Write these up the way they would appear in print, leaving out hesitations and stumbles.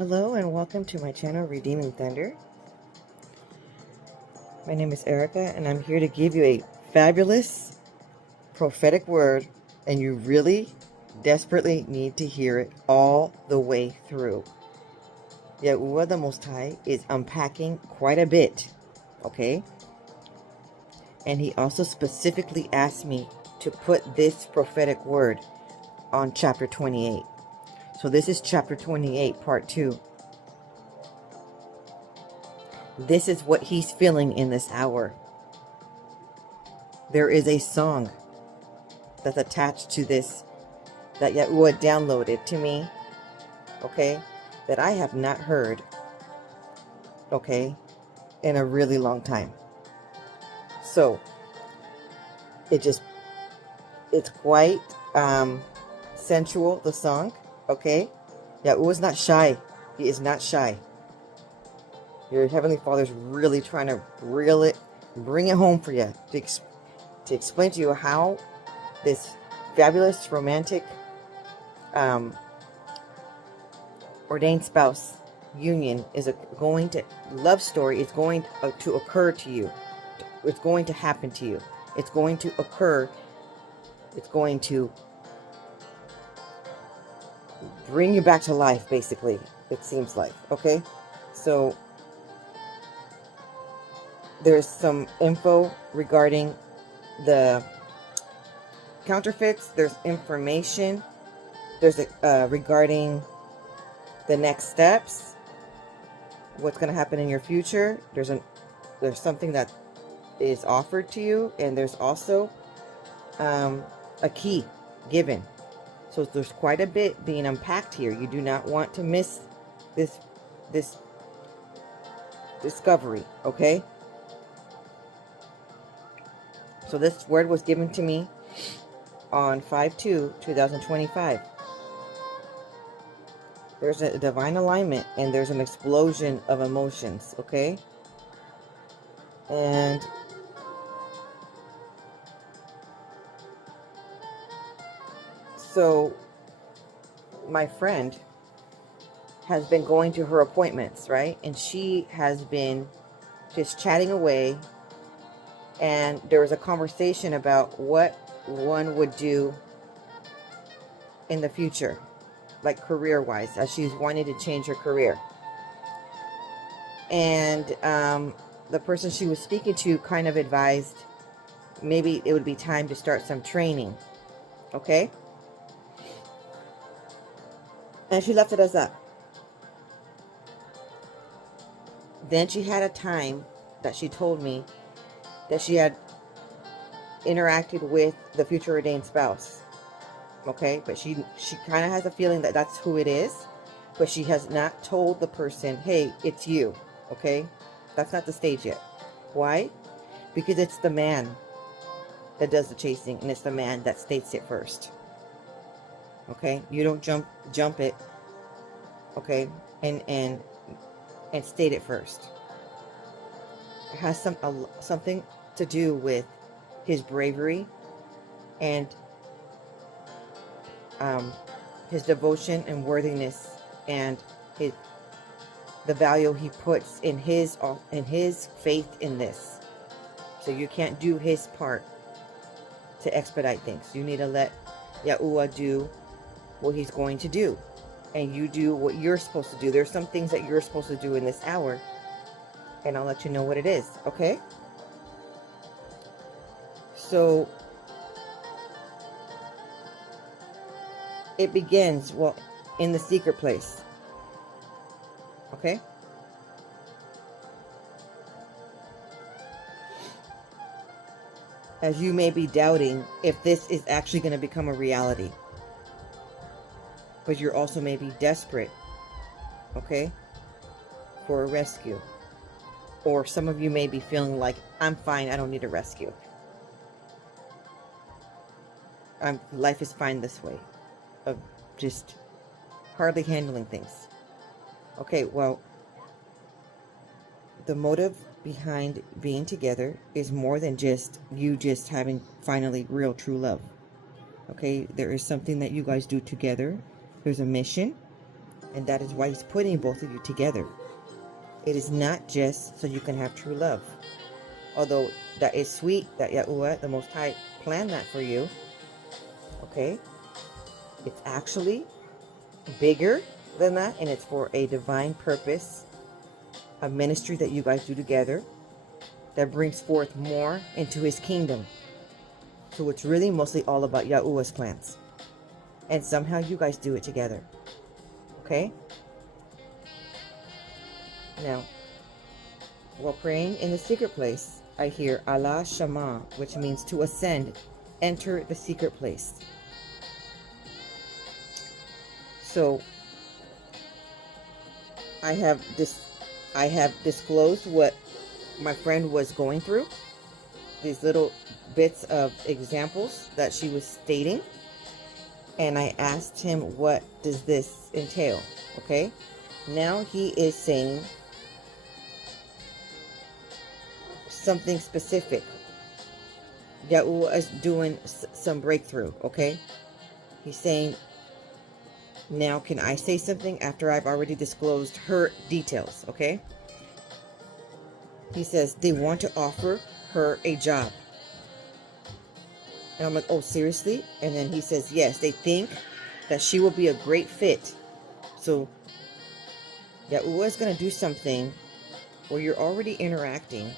Hello and welcome to my channel, Redeeming Thunder. My name is Erica and I'm here to give you a fabulous prophetic word, and you really desperately need to hear it all the way through. Yahuah the Most High is unpacking quite a bit, okay? And he also specifically asked me to put this prophetic word on chapter 28. So this is chapter 28, part 2. This is what he's feeling in this hour. There is a song that's attached to this that Yahuah downloaded to me, okay, that I have not heard, okay, in a really long time. So it's quite sensual, the song, okay? Yahuah's not shy. He is not shy. Your Heavenly Father's really trying to bring it home for you, to explain to you how this fabulous romantic ordained spouse union is love story is going to occur to you. It's going to happen to you. It's going to occur. It's going to bring you back to life, basically, it seems like, okay? So there's some info regarding the counterfeits. There's information. There's regarding the next steps, what's going to happen in your future. There's something that is offered to you, and there's also a key given. So there's quite a bit being unpacked here. You do not want to miss this discovery, okay? So this word was given to me on 5/2/2025. There's a divine alignment and there's an explosion of emotions, okay? And so my friend has been going to her appointments, right? And she has been just chatting away. And there was a conversation about what one would do in the future, like career-wise, as she's wanting to change her career. And the person she was speaking to kind of advised maybe it would be time to start some training, okay? And she left it as that. Then she had a time that she told me that she had interacted with the future ordained spouse, okay? But she kind of has a feeling that that's who it is, but she has not told the person, hey, it's you, okay? That's not the stage yet. Why? Because it's the man that does the chasing, and it's the man that states it first, okay? You don't jump it, okay, and state it first. It has something to do with his bravery and his devotion and worthiness, and the value he puts in his faith in this. So you can't do his part to expedite things. You need to let Yahuah do what he's going to do, and you do what you're supposed to do. There's some things that you're supposed to do in this hour, and I'll let you know what it is, okay? So it begins, well, in the secret place, okay? As you may be doubting if this is actually going to become a reality, but you're also maybe desperate, okay, for a rescue. Or some of you may be feeling like, I'm fine, I don't need a rescue. Life is fine this way, of just hardly handling things. Okay, well, the motive behind being together is more than just you just having finally real true love. Okay, there is something that you guys do together. There's a mission, And that is why he's putting both of you together. It is not just so you can have true love. Although that is sweet that Yahuah, the Most High, planned that for you. Okay? It's actually bigger than that, and it's for a divine purpose, a ministry that you guys do together that brings forth more into his kingdom. So it's really mostly all about Yahuah's plans. And somehow you guys do it together. Okay? Now, while praying in the secret place, I hear Allah Shama, which means to ascend, enter the secret place. So I have disclosed what my friend was going through, these little bits of examples that she was stating, and I asked him, what does this entail? Okay, now he is saying something specific. Yahuah is doing some breakthrough. Okay, he's saying, now can I say something after I've already disclosed her details? Okay, he says they want to offer her a job. And I'm like, oh, seriously? And then he says, yes, they think that she will be a great fit. So Yahuah is going to do something where you're already interacting.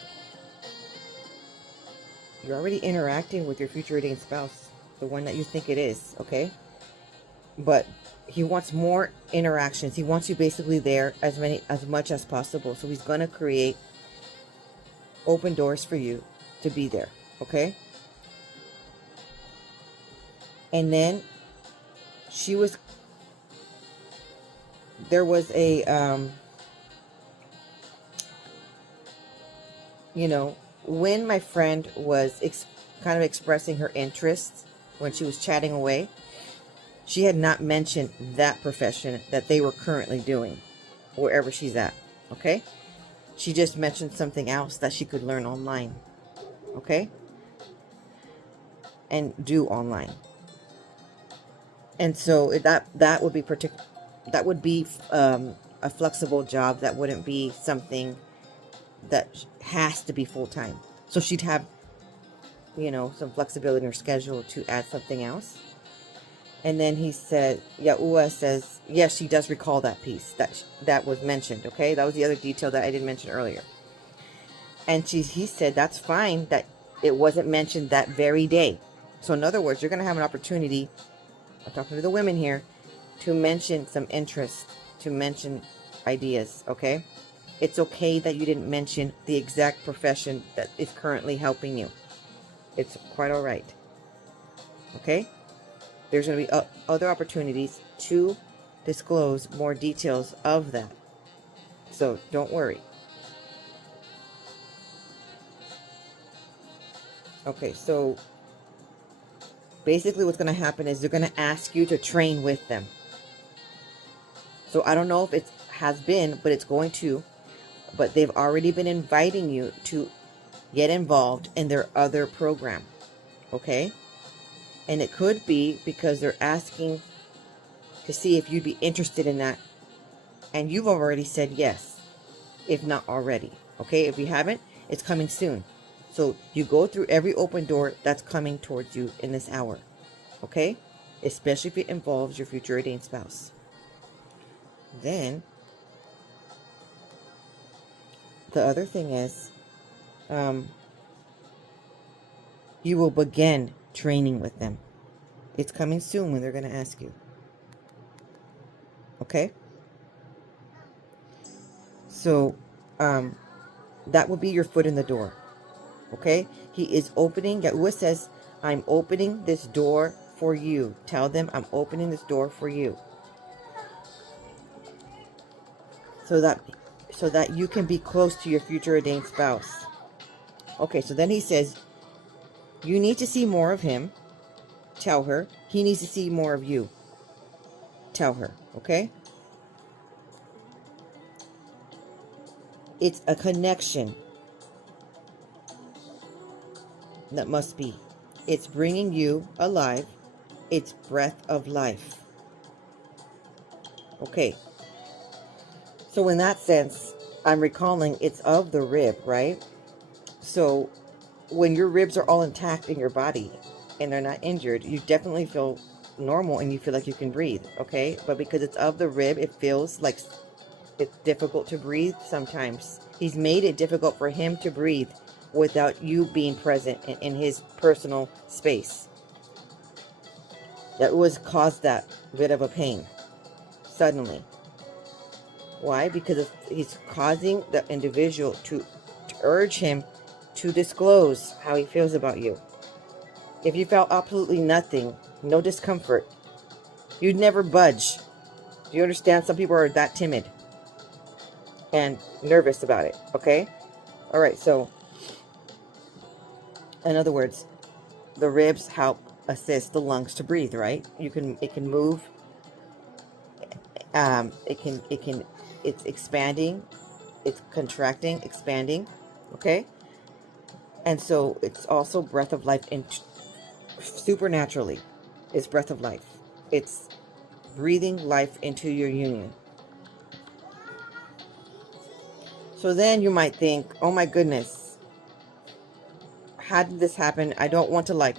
You're already interacting with your future ordained spouse, the one that you think it is, okay? But he wants more interactions. He wants you basically there as much as possible. So he's going to create open doors for you to be there, okay? And then there was a, when my friend was kind of expressing her interest when she was chatting away, she had not mentioned that profession that they were currently doing wherever she's at, okay? She just mentioned something else that she could learn online, okay? And do online. And so that would be a flexible job. That wouldn't be something that has to be full-time. So she'd have, some flexibility in her schedule to add something else. And then Yahuah says, yes, she does recall that piece that was mentioned. Okay, that was the other detail that I didn't mention earlier. And he said that's fine that it wasn't mentioned that very day. So in other words, you're going to have an opportunity, I'm talking to the women here, to mention some interest, to mention ideas, okay? It's okay that you didn't mention the exact profession that is currently helping you. It's quite all right, okay? There's going to be other opportunities to disclose more details of that. So don't worry. Okay, so basically what's going to happen is they're going to ask you to train with them. So I don't know if it has been, but it's going to. But they've already been inviting you to get involved in their other program. Okay? And it could be because they're asking to see if you'd be interested in that. And you've already said yes, if not already. Okay? If you haven't, it's coming soon. So you go through every open door that's coming towards you in this hour. Okay? Especially if it involves your future ordained spouse. Then, the other thing is, you will begin training with them. It's coming soon when they're going to ask you. Okay? So, that will be your foot in the door. Okay? He is opening. Yahuah says, I'm opening this door for you. Tell them I'm opening this door for you. So that you can be close to your future ordained spouse. Okay, so then he says, you need to see more of him. Tell her. He needs to see more of you. Tell her, okay? It's a connection that must be. It's bringing you alive. It's breath of life. Okay, So in that sense, I'm recalling it's of the rib, right? So when your ribs are all intact in your body and they're not injured, you definitely feel normal and you feel like you can breathe, okay? But because it's of the rib, it feels like it's difficult to breathe sometimes. He's made it difficult for him to breathe without you being present in his personal space. That was caused that bit of a pain suddenly. Why? Because he's causing the individual to urge him to disclose how he feels about you. If you felt absolutely nothing, no discomfort, you'd never budge. Do you understand? Some people are that timid and nervous about it, okay? All right, so in other words, the ribs help assist the lungs to breathe, right? It can move, it's expanding, it's contracting, expanding, okay? And so it's also breath of life, supernaturally, it's breath of life. It's breathing life into your union. So then you might think, oh my goodness, how did this happen? I don't want to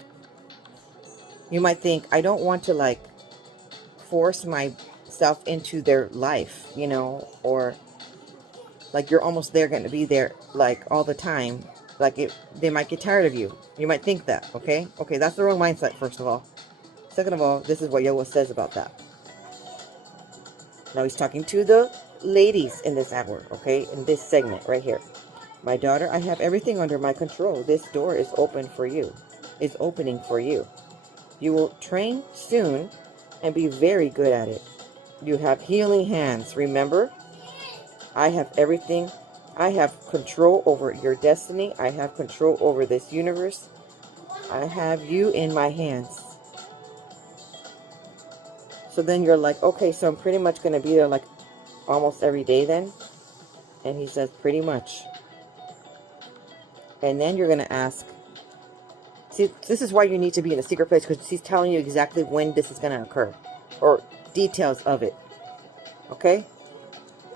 you might think, I don't want to force myself into their life, or like you're almost there, going to be there all the time. They might get tired of you. You might think that, okay? Okay, that's the wrong mindset, first of all. Second of all, this is what Yahuah says about that. Now he's talking to the ladies in this hour, okay? In this segment right here. My daughter, I have everything under my control. This door is open for you. Is opening for you. You will train soon and be very good at it. You have healing hands. Remember, I have everything. I have control over your destiny. I have control over this universe. I have you in my hands. So then you're like, okay, so I'm pretty much going to be there almost every day then? And he says, pretty much. And then you're going to ask, see, this is why you need to be in a secret place, because he's telling you exactly when this is going to occur, or details of it. Okay?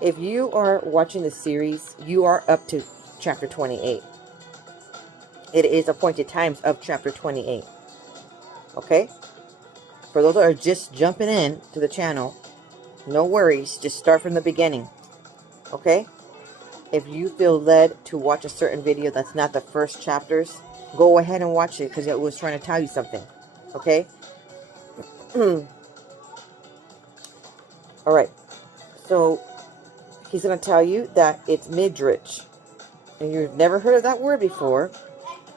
If you are watching the series, you are up to chapter 28. It is appointed times of chapter 28. Okay? For those that are just jumping in to the channel, no worries. Just start from the beginning. Okay? If you feel led to watch a certain video that's not the first chapters, go ahead and watch it, because it was trying to tell you something. Okay? All right. So he's going to tell you that it's midrich. And you've never heard of that word before,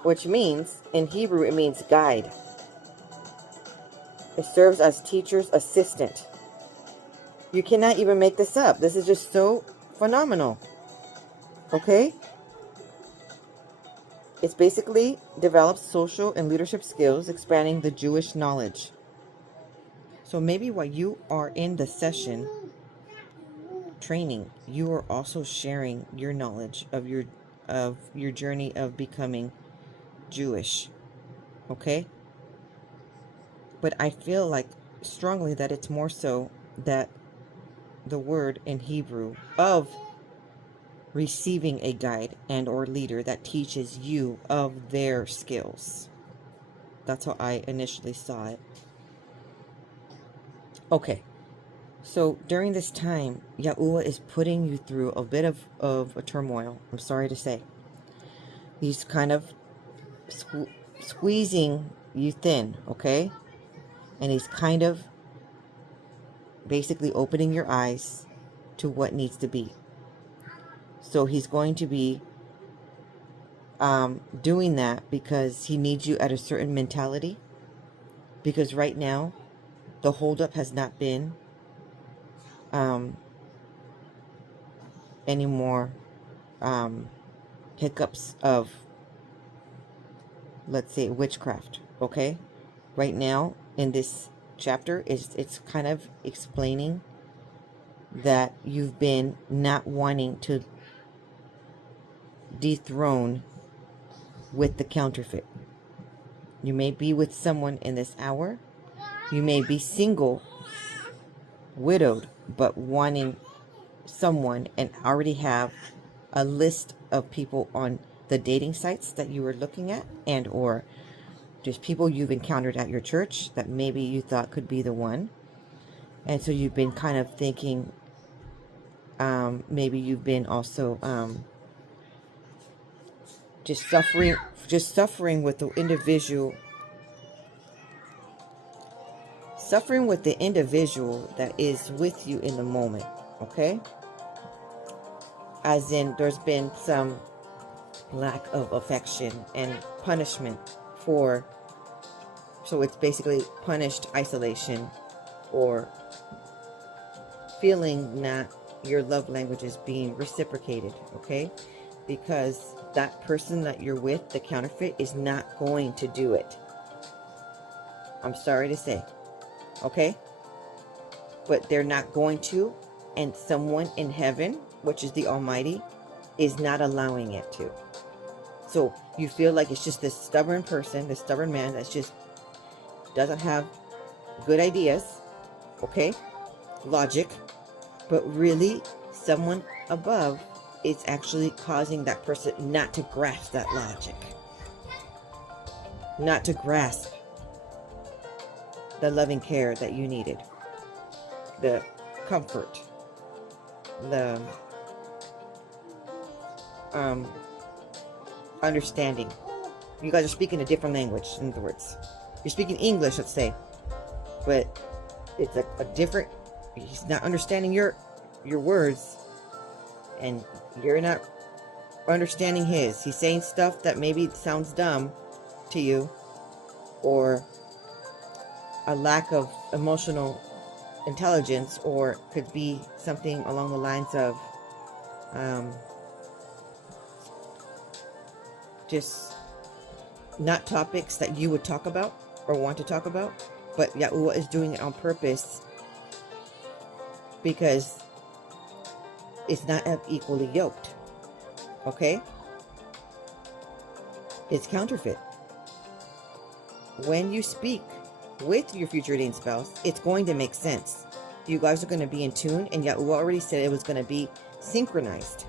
which means, in Hebrew, it means guide. It serves as teacher's assistant. You cannot even make this up. This is just so phenomenal. Okay? It's basically develops social and leadership skills, expanding the Jewish knowledge. So maybe while you are in the session training, you are also sharing your knowledge of your journey of becoming Jewish. Okay? But I feel strongly that it's more so that the word in Hebrew of receiving a guide and or leader that teaches you of their skills. That's how I initially saw it. Okay. So during this time, Yahuah is putting you through a bit of a turmoil. I'm sorry to say. He's kind of squeezing you thin, okay? And he's kind of basically opening your eyes to what needs to be. So he's going to be doing that because he needs you at a certain mentality. Because right now, the holdup has not been any more hiccups of, let's say, witchcraft. Okay, right now in this chapter it's kind of explaining that you've been not wanting to dethrone with the counterfeit. You may be with someone in this hour. You may be single, widowed, but wanting someone and already have a list of people on the dating sites that you were looking at, and or just people you've encountered at your church that maybe you thought could be the one. And so you've been kind of thinking, maybe you've been also just suffering with the individual that is with you in the moment, okay? As in, there's been some lack of affection and punishment so it's basically punished isolation, or feeling that your love language is being reciprocated, okay? Because that person that you're with, the counterfeit, is not going to do it. I'm sorry to say, okay? But they're not going to, and someone in heaven, which is the Almighty, is not allowing it to. So you feel like it's just this stubborn person, this stubborn man that's just doesn't have good ideas, okay? Logic. But really, someone above is actually causing that person not to grasp that logic. Not to grasp the loving care that you needed. The comfort. The understanding. You guys are speaking a different language, in other words. You're speaking English, let's say. But it's a different... He's not understanding your words, and you're not understanding his. He's saying stuff that maybe sounds dumb to you, or a lack of emotional intelligence, or could be something along the lines of just not topics that you would talk about or want to talk about. But Yahuah is doing it on purpose, because it's not equally yoked, okay? It's counterfeit. When you speak with your future ordained spouse, it's going to make sense. You guys are going to be in tune, and Yahuah already said it was going to be synchronized,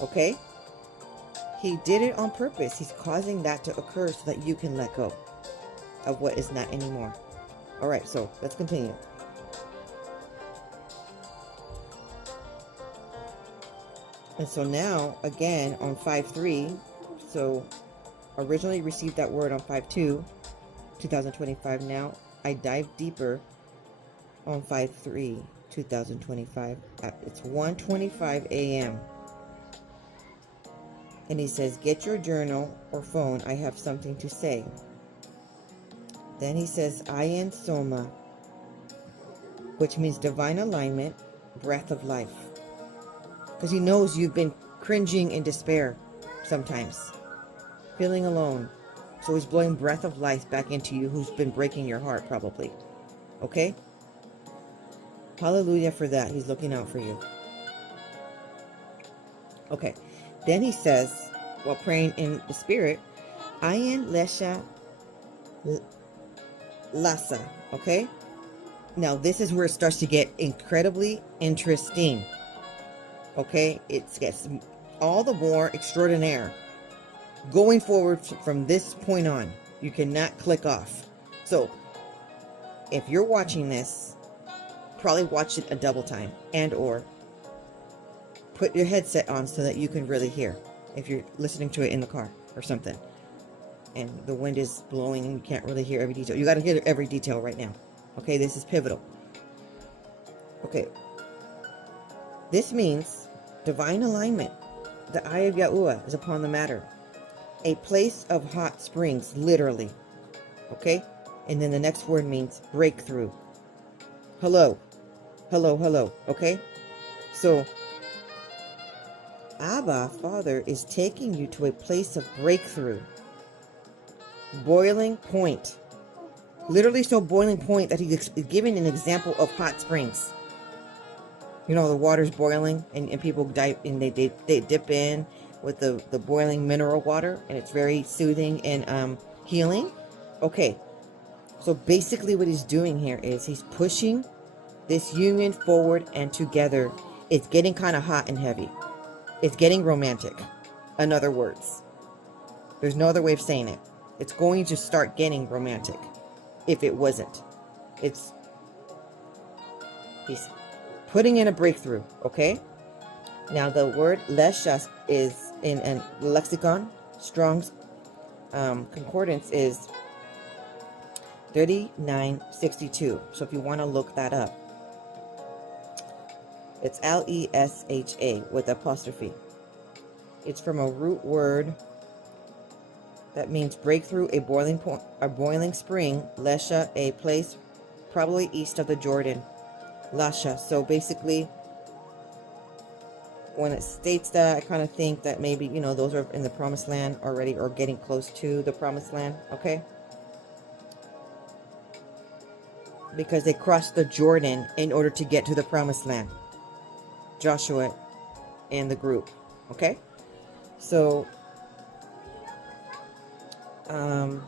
okay? He did it on purpose. He's causing that to occur so that you can let go of what is not anymore. All right, so let's continue. And so now, again, on 5/3, so originally received that word on 5/2, 2025. Now I dive deeper on 5/3, 2025. It's 1:25 a.m. And he says, get your journal or phone. I have something to say. Then he says, I am Soma, which means divine alignment, breath of life. Because he knows you've been cringing in despair sometimes, feeling alone. So he's blowing breath of life back into you, who's been breaking your heart probably. Okay? Hallelujah for that. He's looking out for you. Okay. Then he says, while praying in the spirit, Ayin Lesha Lasa. Okay? Now this is where it starts to get incredibly interesting. Okay? It gets all the more extraordinaire. Going forward from this point on, you cannot click off. So, if you're watching this, probably watch it a double time, and or put your headset on so that you can really hear if you're listening to it in the car or something. And the wind is blowing and you can't really hear every detail. You got to hear every detail right now. Okay, this is pivotal. Okay. This means divine alignment. The eye of Yahuah is upon the matter. A place of hot springs, literally. Okay? And then the next word means breakthrough. Hello. Hello, hello. Okay? So, Abba, Father, is taking you to a place of breakthrough. Boiling point. Literally so boiling point that he's giving an example of hot springs. You know, the water's boiling and people dive and they dip in with the boiling mineral water, and it's very soothing and healing. Okay, so basically what he's doing here is he's pushing this union forward and together It's getting kind of hot and heavy. It's getting romantic. In other words, there's no other way of saying it. It's going to start getting romantic. If it wasn't, he's putting in a breakthrough. Okay. Now the word lesha is in a lexicon. Strong's concordance is 3962. So if you want to look that up, it's Lesha with apostrophe. It's from a root word that means breakthrough, a boiling point, a boiling spring. Lesha, a place probably east of the Jordan. Lasha. So basically, when it states that, I kind of think that maybe, those are in the promised land already, or getting close to the promised land. Okay. Because they crossed the Jordan in order to get to the promised land. Joshua and the group. Okay. So, now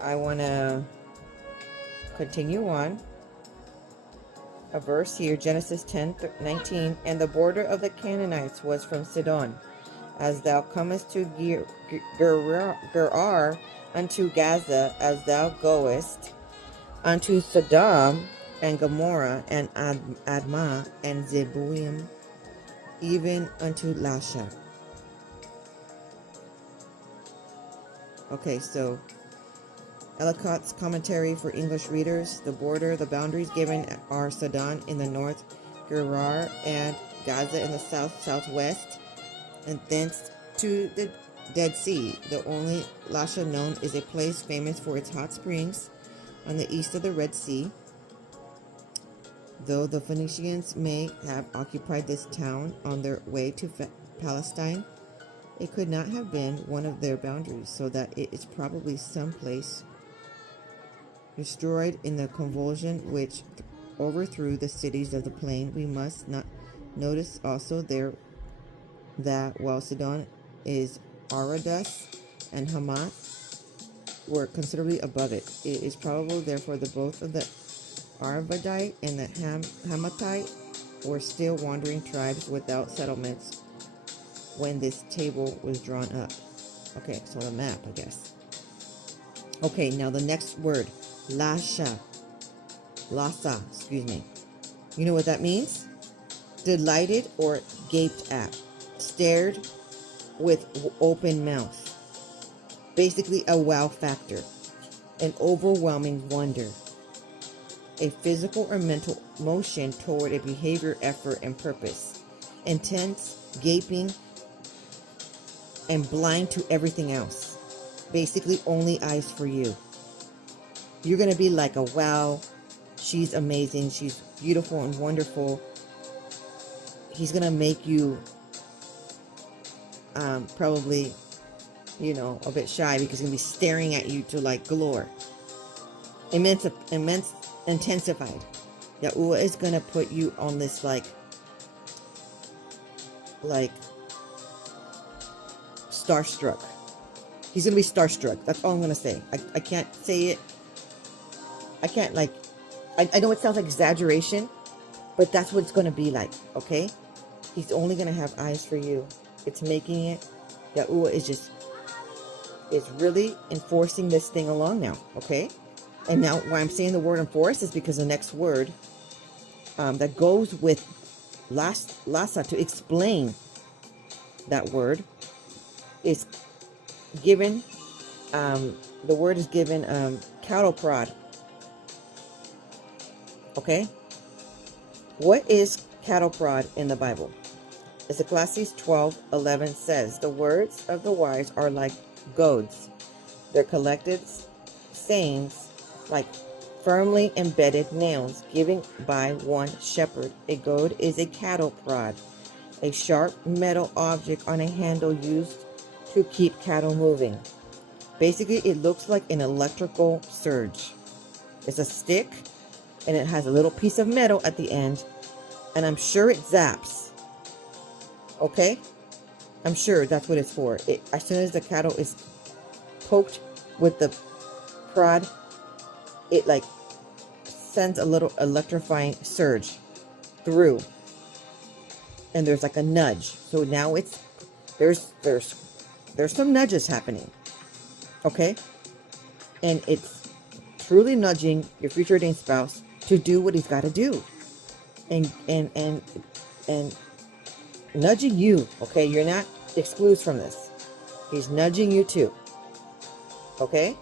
I want to continue on. A verse here, Genesis 10:19, and the border of the Canaanites was from Sidon, as thou comest to Gerar unto Gaza, as thou goest unto Sodom and Gomorrah and Admah and Zeboim, even unto Lasha. Okay, so Ellicott's commentary for English readers. The boundaries given are Sidon in the north, Gerar and Gaza in the southwest, and thence to the Dead Sea. The only Lasha known is a place famous for its hot springs on the east of the Red Sea. Though the Phoenicians may have occupied this town on their way to Palestine, it could not have been one of their boundaries, so that it is probably some place destroyed in the convulsion which overthrew the cities of the plain. We must not notice also there that while Sidon is Aradus and Hamath were considerably above it, it is probable therefore that both of the Arvadite and the Hamathite were still wandering tribes without settlements when this table was drawn up. Okay, so the map, I guess. Okay, now the next word, Lasa, excuse me. You know what that means? Delighted or gaped at, stared with open mouth. Basically a wow factor, an overwhelming wonder, a physical or mental motion toward a behavior, effort, and purpose, intense, gaping, and blind to everything else. Basically only eyes for you. You're going to be like a wow, she's amazing, she's beautiful and wonderful. He's going to make you probably, a bit shy, because he's going to be staring at you to like galore. Immense, intensified. Yahuah is going to put you on this like starstruck. He's going to be starstruck. That's all I'm going to say. I can't say it. I can't I know it sounds like exaggeration, but that's what it's going to be like, okay? He's only going to have eyes for you. It's making it. Yahuah is really enforcing this thing along now, okay? And now why I'm saying the word enforce is because the next word that goes with Lasa to explain that word is given, the word is given cattle prod. Okay? What is cattle prod in the Bible? Ecclesiastes 12:11 says, the words of the wise are like goads, their collected sayings like firmly embedded nails given by one shepherd. A goad is a cattle prod, a sharp metal object on a handle used to keep cattle moving. Basically, it looks like an electrical surge. It's a stick, and it has a little piece of metal at the end, and I'm sure it zaps. Okay? I'm sure that's what it's for. As soon as the cattle is poked with the prod, it like sends a little electrifying surge through, and there's like a nudge. So now it's there's some nudges happening, okay, and it's truly nudging your future ordained spouse to do what he's got to do, and nudging you. Okay, you're not excluded from this. He's nudging you too. Okay.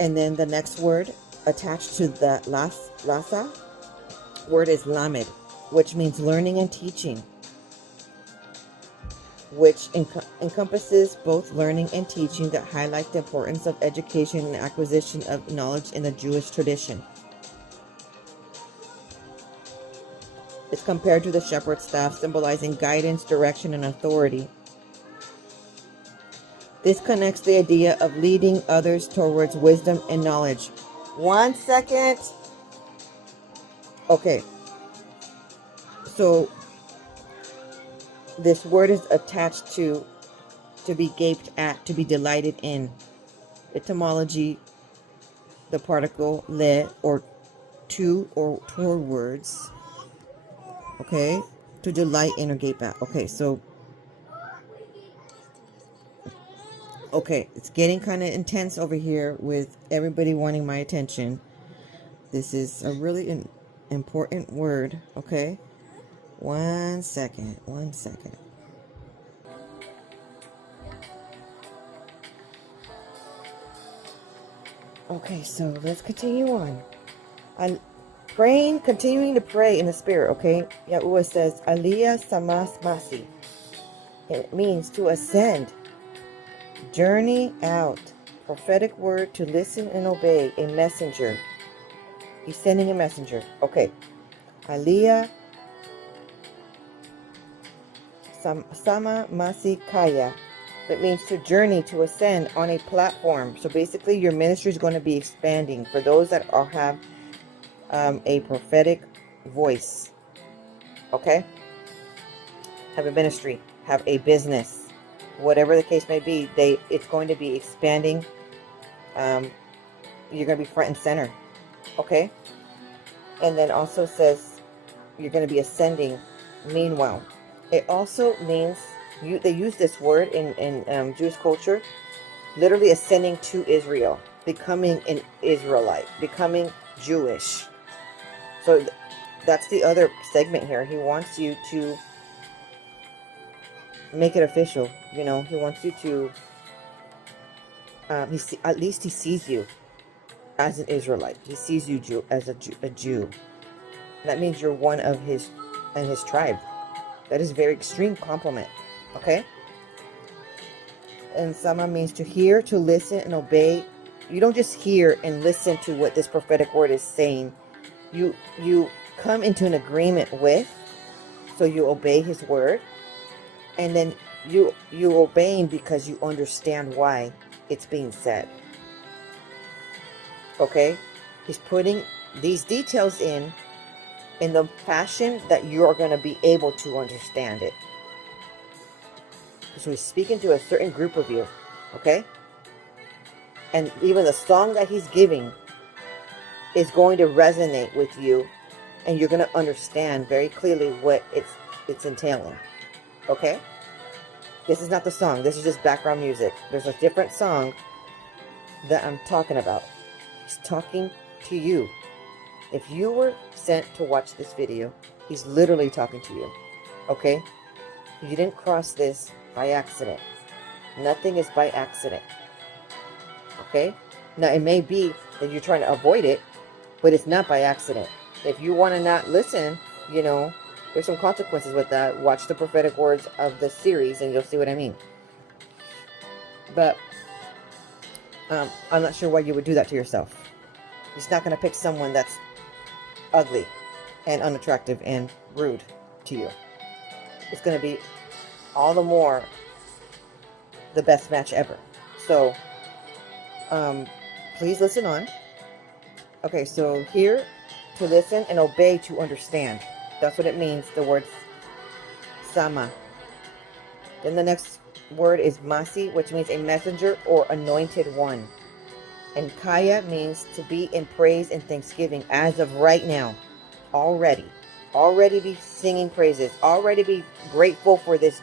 And then the next word attached to the lasa word is lamed, which means learning and teaching, which encompasses both learning and teaching that highlight the importance of education and acquisition of knowledge in the Jewish tradition. It's compared to the shepherd's staff, symbolizing guidance, direction, and authority. This connects the idea of leading others towards wisdom and knowledge. 1 second. Okay. So this word is attached to be gaped at, to be delighted in. Etymology, the particle le or to or towards. Okay. To delight in or gape at. Okay, so okay, it's getting kind of intense over here with everybody wanting my attention. This is a really important word, okay? 1 second, 1 second. Okay, so let's continue on. I'm continuing to pray in the spirit, okay? Yahuah says, Aliyah Samas Masi. It means to ascend. Journey out. Prophetic word to listen and obey. A messenger. He's sending a messenger. Okay. Aliyah Sama Masi Kaya. That means to journey, to ascend on a platform. So basically your ministry is going to be expanding. For those that have a prophetic voice. Okay? Have a ministry. Have a business. Whatever the case may be, it's going to be expanding. You're going to be front and center. Okay? And then also says you're going to be ascending. Meanwhile, it also means they use this word in Jewish culture, literally ascending to Israel, becoming an Israelite, becoming Jewish. So that's the other segment here. He wants you to make it official. You know, he wants you to at least he sees you as an Israelite. He sees you as a Jew. That means you're one of his tribe. That is a very extreme compliment. Okay? And Sama means to hear, to listen, and obey. You don't just hear and listen to what this prophetic word is saying. You come into an agreement with, so you obey his word. And then you obeying because you understand why it's being said. Okay? He's putting these details in the fashion that you are going to be able to understand it. So he's speaking to a certain group of you. Okay? And even the song that he's giving is going to resonate with you. And you're going to understand very clearly what it's entailing. Okay? This is not the song. This is just background music. There's a different song that I'm talking about. He's talking to you. If you were sent to watch this video, he's literally talking to you. Okay? You didn't cross this by accident. Nothing is by accident. Okay? Now, it may be that you're trying to avoid it, but it's not by accident. If you want to not listen, you know, there's some consequences with that. Watch the prophetic words of the series and you'll see what I mean. But I'm not sure why you would do that to yourself. He's not going to pick someone that's ugly and unattractive and rude to you. It's going to be all the more the best match ever. So please listen on. Okay, so here, to listen and obey, to understand. That's what it means, the word Sama. Then the next word is Masi, which means a messenger or anointed one. And Kaya means to be in praise and thanksgiving as of right now. Already. Already be singing praises. Already be grateful for this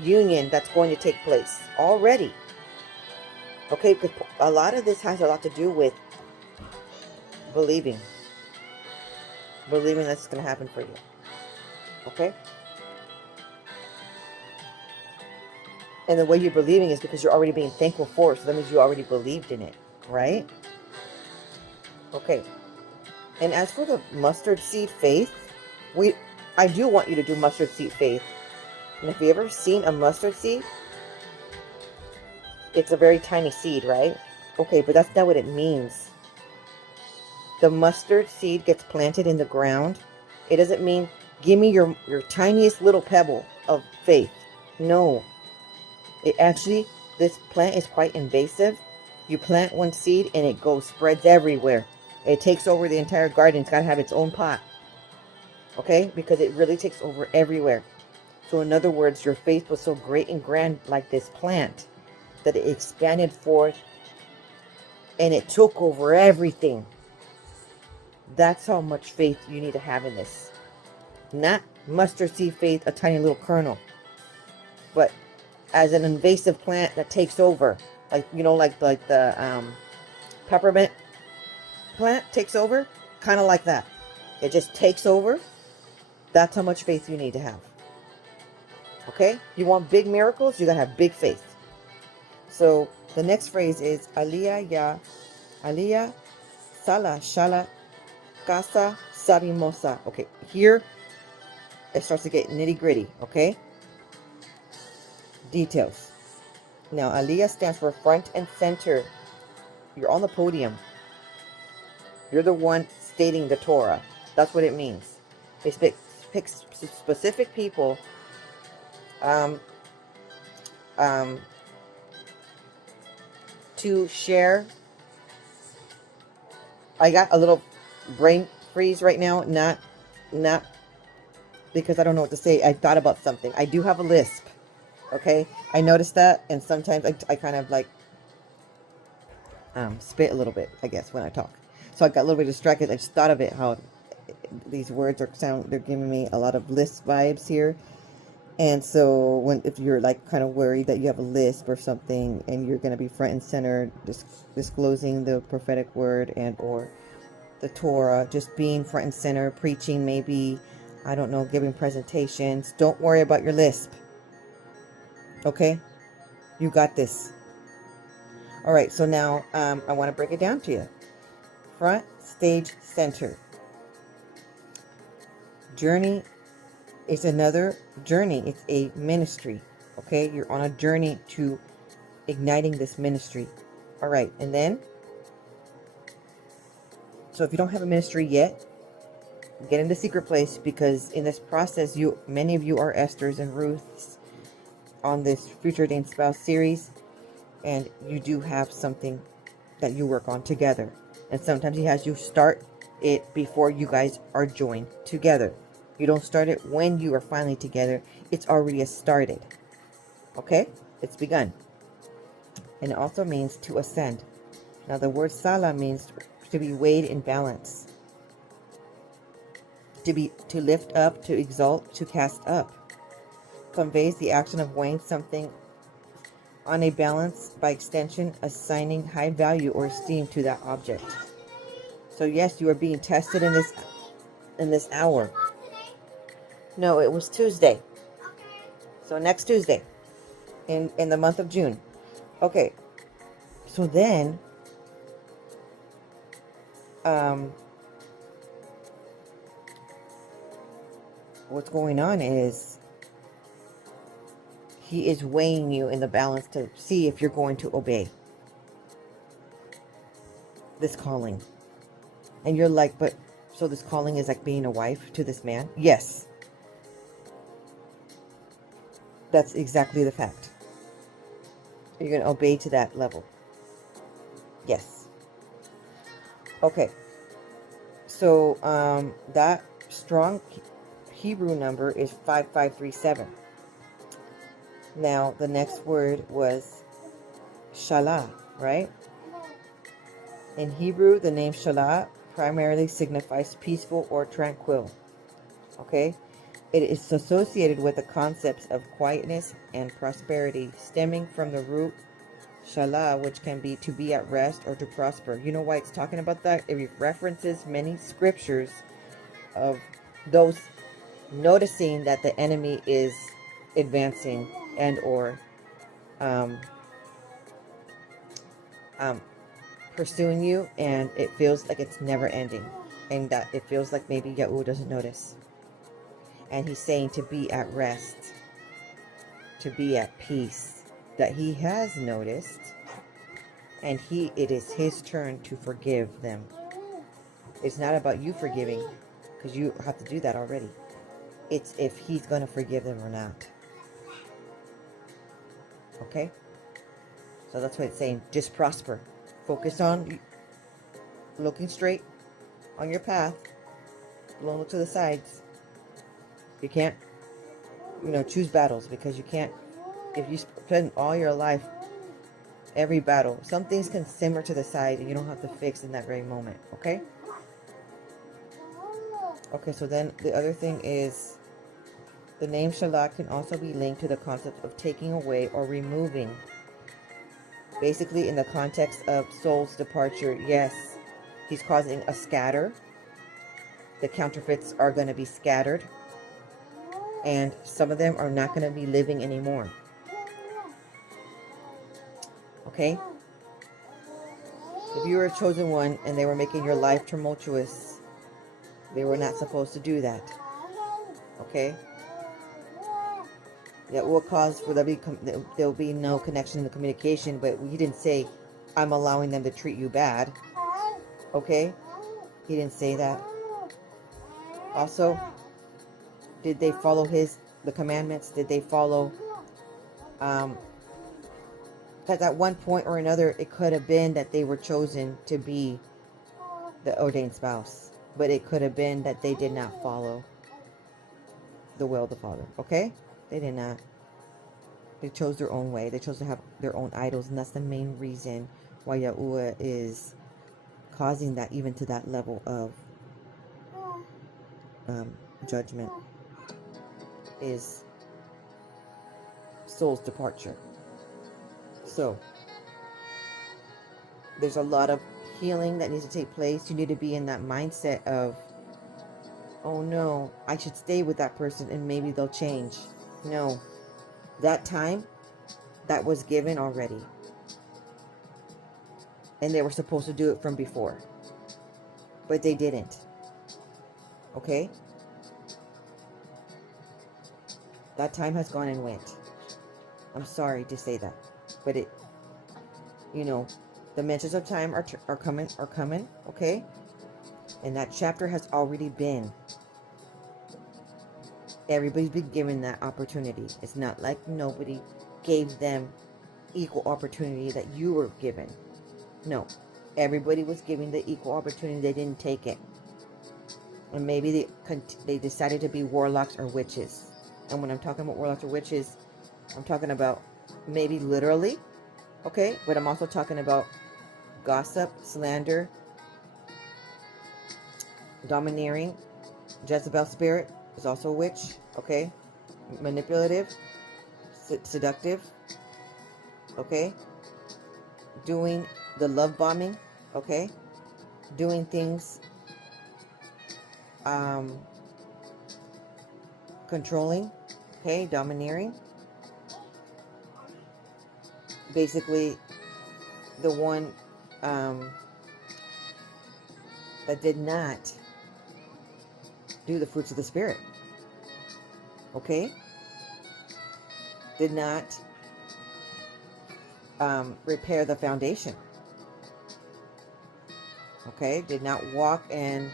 union that's going to take place. Already. Okay, because a lot of this has a lot to do with believing. Believing that's going to happen for you. Okay? And the way you're believing is because you're already being thankful for it. So that means you already believed in it. Right? Okay. And as for the mustard seed faith, I do want you to do mustard seed faith. And if you've ever seen a mustard seed, it's a very tiny seed, right? Okay, but that's not what it means. The mustard seed gets planted in the ground. It doesn't mean, give me your tiniest little pebble of faith. No. It actually, this plant is quite invasive. You plant one seed and it spreads everywhere. It takes over the entire garden. It's got to have its own pot. Okay? Because it really takes over everywhere. So in other words, your faith was so great and grand like this plant that it expanded forth and it took over everything. That's how much faith you need to have in this. Not mustard seed faith, a tiny little kernel. But as an invasive plant that takes over. Like, you know, like the peppermint plant takes over. Kind of like that. It just takes over. That's how much faith you need to have. Okay? You want big miracles? You got to have big faith. So the next phrase is Aliyah Sala Shala Casa Sabimosa. Okay, here it starts to get nitty gritty. Okay? Details. Now, Aliyah stands for front and center. You're on the podium. You're the one stating the Torah. That's what it means. They pick specific people to share. I got a little brain freeze right now. Not because I don't know what to say. I thought about something. I do have a lisp. Okay, I noticed that, and sometimes I kind of like spit a little bit, I guess, when I talk. So I got a little bit distracted. I just thought of it, how these words they're giving me a lot of lisp vibes here. And so if you're like kind of worried that you have a lisp or something, and you're going to be front and center disclosing the prophetic word and or the Torah, just being front and center, preaching, maybe, I don't know, giving presentations, don't worry about your lisp. Okay? You got this. All right, so now I want to break it down to you. Front, stage, center. Journey is another journey. It's a ministry. Okay? You're on a journey to igniting this ministry. All right, and then, so if you don't have a ministry yet, get in the secret place, because in this process, many of you are Esthers and Ruths on this Future Ordained Spouse series, and you do have something that you work on together. And sometimes he has you start it before you guys are joined together. You don't start it when you are finally together. It's already started. Okay? It's begun. And it also means to ascend. Now the word Sala means to be weighed in balance. To lift up, to exalt, to cast up. Conveys the action of weighing something on a balance, by extension, assigning high value or esteem to that object. So yes, you are being tested in this hour. No, it was Tuesday. So next Tuesday in the month of June. Okay. So then what's going on is he is weighing you in the balance to see if you're going to obey this calling. And you're like, but so this calling is like being a wife to this man? Yes. That's exactly the fact. You're going to obey to that level. Yes. Okay. So that strong Hebrew number is 5537. Now, the next word was Shalah, right? In Hebrew, the name Shalah primarily signifies peaceful or tranquil. Okay? It is associated with the concepts of quietness and prosperity, stemming from the root Shalah, which can be to be at rest or to prosper. You know why it's talking about that? It references many scriptures of those noticing that the enemy is advancing and or pursuing you, and it feels like it's never ending, and that it feels like maybe Yahuah doesn't notice. And he's saying to be at rest, to be at peace, that he has noticed, and it is his turn to forgive them. It's not about you forgiving, because you have to do that already. It's if he's going to forgive them or not. Okay? So that's what it's saying. Just prosper. Focus on looking straight on your path. Don't look to the sides. You can't, choose battles, because you can't, if you spend all your life, every battle, some things can simmer to the side and you don't have to fix in that very moment. Okay? Okay, so then the other thing is, the name Shalah can also be linked to the concept of taking away or removing. Basically, in the context of soul's departure, yes, he's causing a scatter. The counterfeits are going to be scattered. And some of them are not going to be living anymore. Okay? If you were a chosen one and they were making your life tumultuous, they were not supposed to do that. Okay? That will cause for there will be no connection in the communication, but he didn't say, I'm allowing them to treat you bad. Okay? He didn't say that. Also, did they follow the commandments? Did they follow, because at one point or another, it could have been that they were chosen to be the ordained spouse. But it could have been that they did not follow the will of the Father. Okay? They did not. They chose their own way. They chose to have their own idols. And that's the main reason why Yahuah is causing that, even to that level of judgment, is soul's departure. So, there's a lot of healing that needs to take place. You need to be in that mindset of, oh no, I should stay with that person and maybe they'll change. No. That time, that was given already. And they were supposed to do it from before. But they didn't. Okay? That time has gone and went. I'm sorry to say that. But the mentions of time are coming, okay? And that chapter has already been. Everybody's been given that opportunity. It's not like nobody gave them equal opportunity that you were given. No. Everybody was given the equal opportunity. They didn't take it. And maybe they decided to be warlocks or witches. And when I'm talking about warlocks or witches, I'm talking about maybe literally, okay? But I'm also talking about gossip, slander, domineering. Jezebel spirit is also a witch, okay? Manipulative, seductive, okay? Doing the love bombing, okay? Doing things, controlling, okay? Domineering. Basically, the one that did not do the fruits of the Spirit. Okay? Did not repair the foundation. Okay? Did not walk in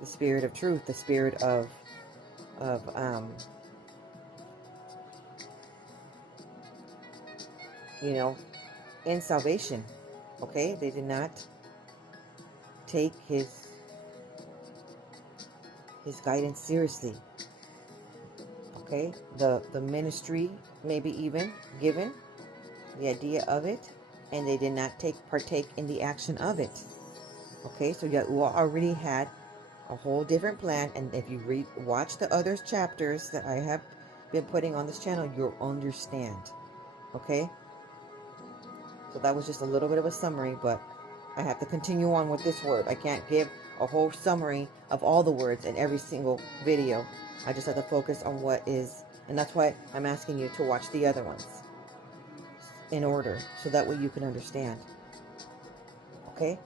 the spirit of truth, the spirit of in salvation. Okay? They did not take his his guidance seriously. Okay, the ministry maybe even given the idea of it, and they did not partake in the action of it. Okay, so Yahuah already had a whole different plan, and if you watch the other chapters that I have been putting on this channel, you'll understand. Okay, so that was just a little bit of a summary, but I have to continue on with this word. I can't give a whole summary of all the words in every single video. I just have to focus on what is, and that's why I'm asking you to watch the other ones in order, so that way you can understand. Okay?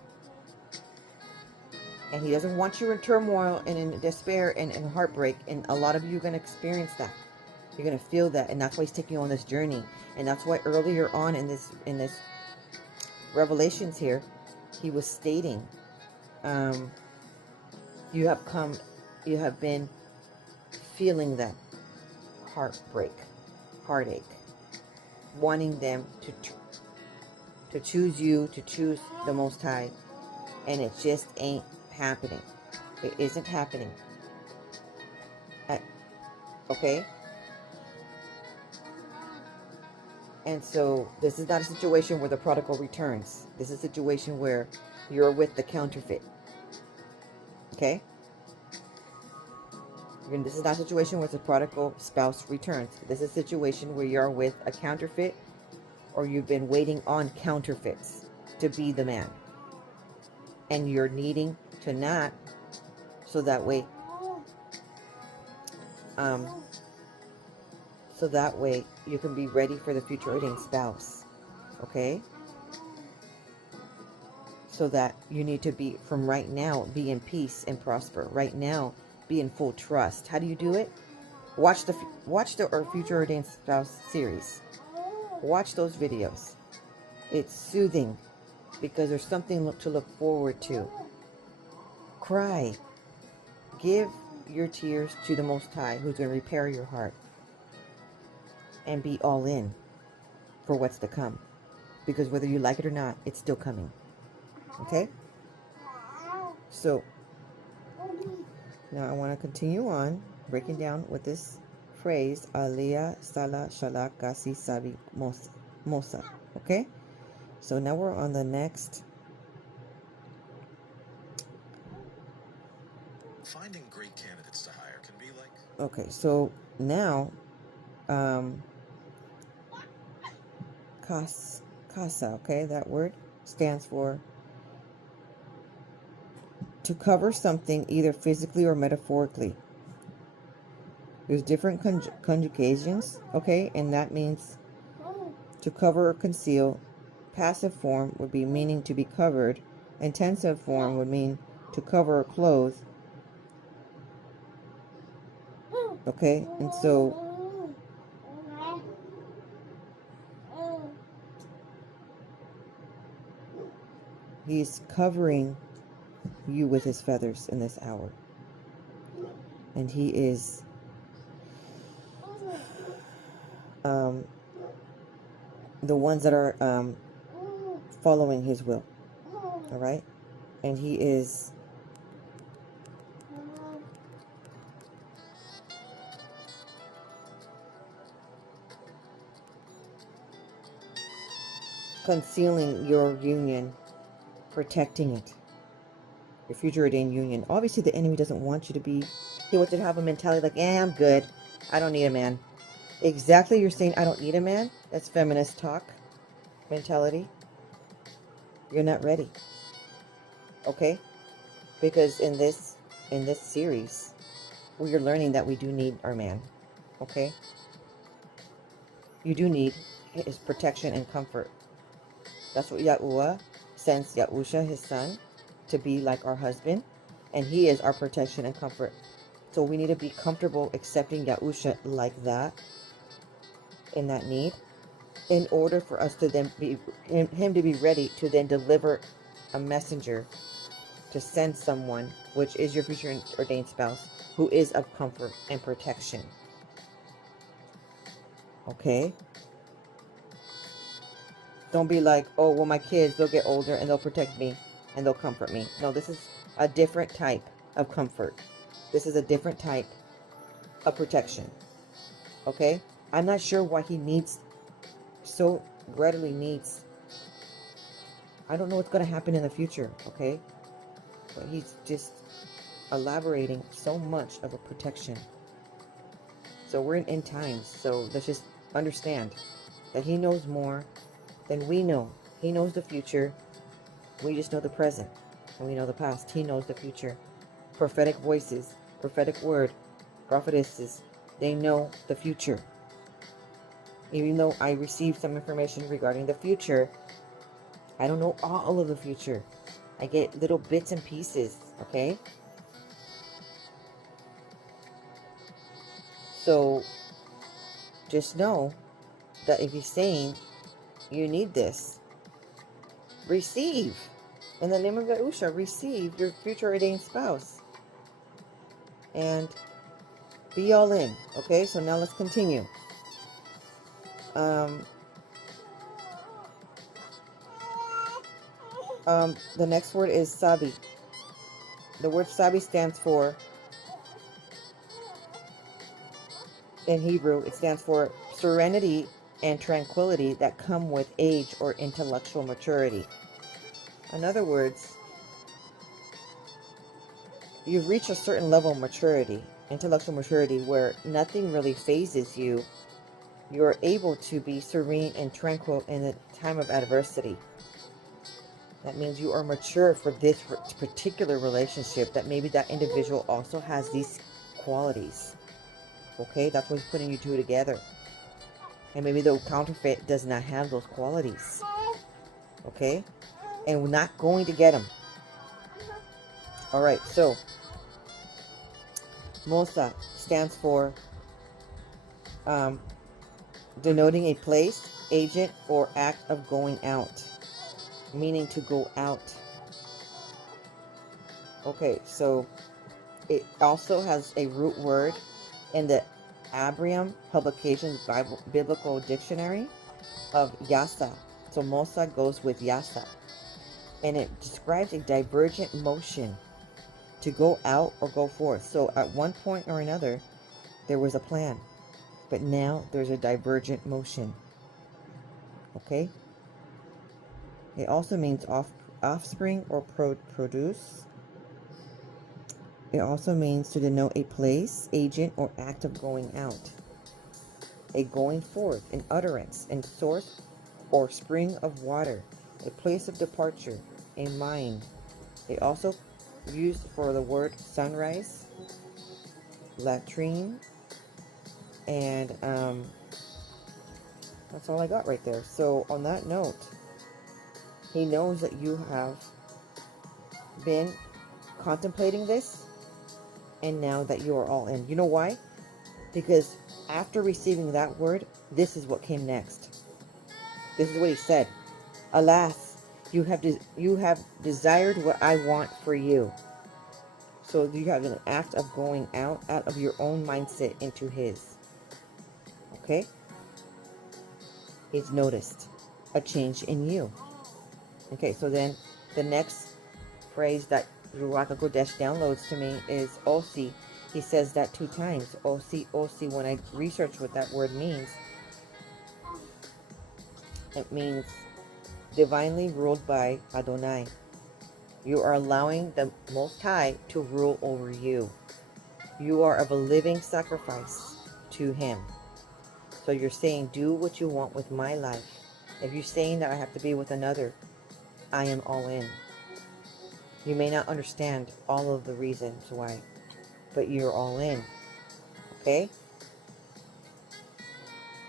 And he doesn't want you in turmoil and in despair and in heartbreak, and a lot of you are going to experience that. You're going to feel that, and that's why he's taking you on this journey. And that's why earlier on in this Revelations here, he was stating, you have been feeling that heartache, wanting them to choose you, to choose the Most High, and it just ain't happening. It isn't happening. Okay? And so this is not a situation where the prodigal returns. This is a situation where you're with the counterfeit. Okay? This is not a situation where the prodigal spouse returns. This is a situation where you're with a counterfeit, or you've been waiting on counterfeits to be the man. And you're needing to not, so that way you can be ready for the future ordained spouse. Okay? So that you need to be, from right now, be in peace and prosper. Right now, be in full trust. How do you do it? Watch the Future Ordained Spouse series. Watch those videos. It's soothing because there's something to look forward to. Cry. Give your tears to the Most High, who's going to repair your heart. And be all in for what's to come. Because whether you like it or not, it's still coming. Okay? So, now I want to continue on breaking down with this phrase, Aliyah Salah Shalak Gasi Sabi Mosa. Okay? So now we're on the next. Finding great candidates to hire can be like. Okay, so now Casa, okay, that word stands for to cover something either physically or metaphorically. There's different conjugations, okay, and that means to cover or conceal. Passive form would be meaning to be covered. Intensive form would mean to cover or clothe. Okay, and so he's covering you with his feathers in this hour. And he is the ones that are following his will. All right? And he is concealing your union, protecting it. Your future ordained union. Obviously, the enemy doesn't want you to be. He wants you to have a mentality like, I'm good. I don't need a man. Exactly, you're saying, I don't need a man. That's feminist talk mentality. You're not ready. Okay? Because in this series, we are learning that we do need our man. Okay? You do need his protection and comfort. That's what Yahuah sends Yahusha, his son, to be like our husband. And he is our protection and comfort. So we need to be comfortable accepting Yahusha like that, in that need, in order for us to then be, him to be ready to then deliver a messenger to send someone, which is your future ordained spouse, who is of comfort and protection. Okay? Don't be like, oh, well, my kids, they'll get older and they'll protect me and they'll comfort me. No, this is a different type of comfort. This is a different type of protection. Okay? I'm not sure why he so readily needs. I don't know what's going to happen in the future. Okay? But he's just elaborating so much of a protection. So we're in end times. So let's just understand that he knows more than we know. He knows the future. We just know the present. And we know the past. He knows the future. Prophetic voices, prophetic word, prophetesses, they know the future. Even though I received some information regarding the future, I don't know all of the future. I get little bits and pieces, okay? So just know that if he's saying you need this, receive. In the name of Yahuah, receive your future ordained spouse. And be all in. Okay, so now let's continue. The next word is sabi. The word sabi stands for, in Hebrew, it stands for serenity and tranquility that come with age or intellectual maturity. In other words, you've reached a certain level of maturity, intellectual maturity, where nothing really phases you. You're able to be serene and tranquil in the time of adversity. That means you are mature for this particular relationship, that maybe that individual also has these qualities. Okay, that's what's putting you two together. And maybe the counterfeit does not have those qualities. Okay, and we're not going to get them. All right, so Mosa stands for denoting a place, agent, or act of going out, meaning to go out. Okay, so it also has a root word in the Abraham Publications Biblical Dictionary of Yasa. So Mosa goes with Yasa. And it describes a divergent motion to go out or go forth. So at one point or another, there was a plan. But now there's a divergent motion. Okay? It also means offspring or produce. It also means to denote a place, agent, or act of going out. A going forth, an utterance, and source or spring of water. A place of departure, a mind. It also used for the word sunrise, latrine, and that's all I got right there. So on that note, he knows that you have been contemplating this, and now that you are all in. You know why? Because after receiving that word, this is what came next. This is what he said. Alas, you have desired what I want for you. So you have an act of going out of your own mindset into his. Okay? He's noticed a change in you. Okay, so then the next phrase that Ruach HaKodesh downloads to me is Osi. He says that 2 times. Osi, Osi. When I research what that word means, it means divinely ruled by Adonai. You are allowing the Most High to rule over you. You are of a living sacrifice to him. So you're saying, do what you want with my life. If you're saying that I have to be with another, I am all in. You may not understand all of the reasons why, but you're all in. Okay?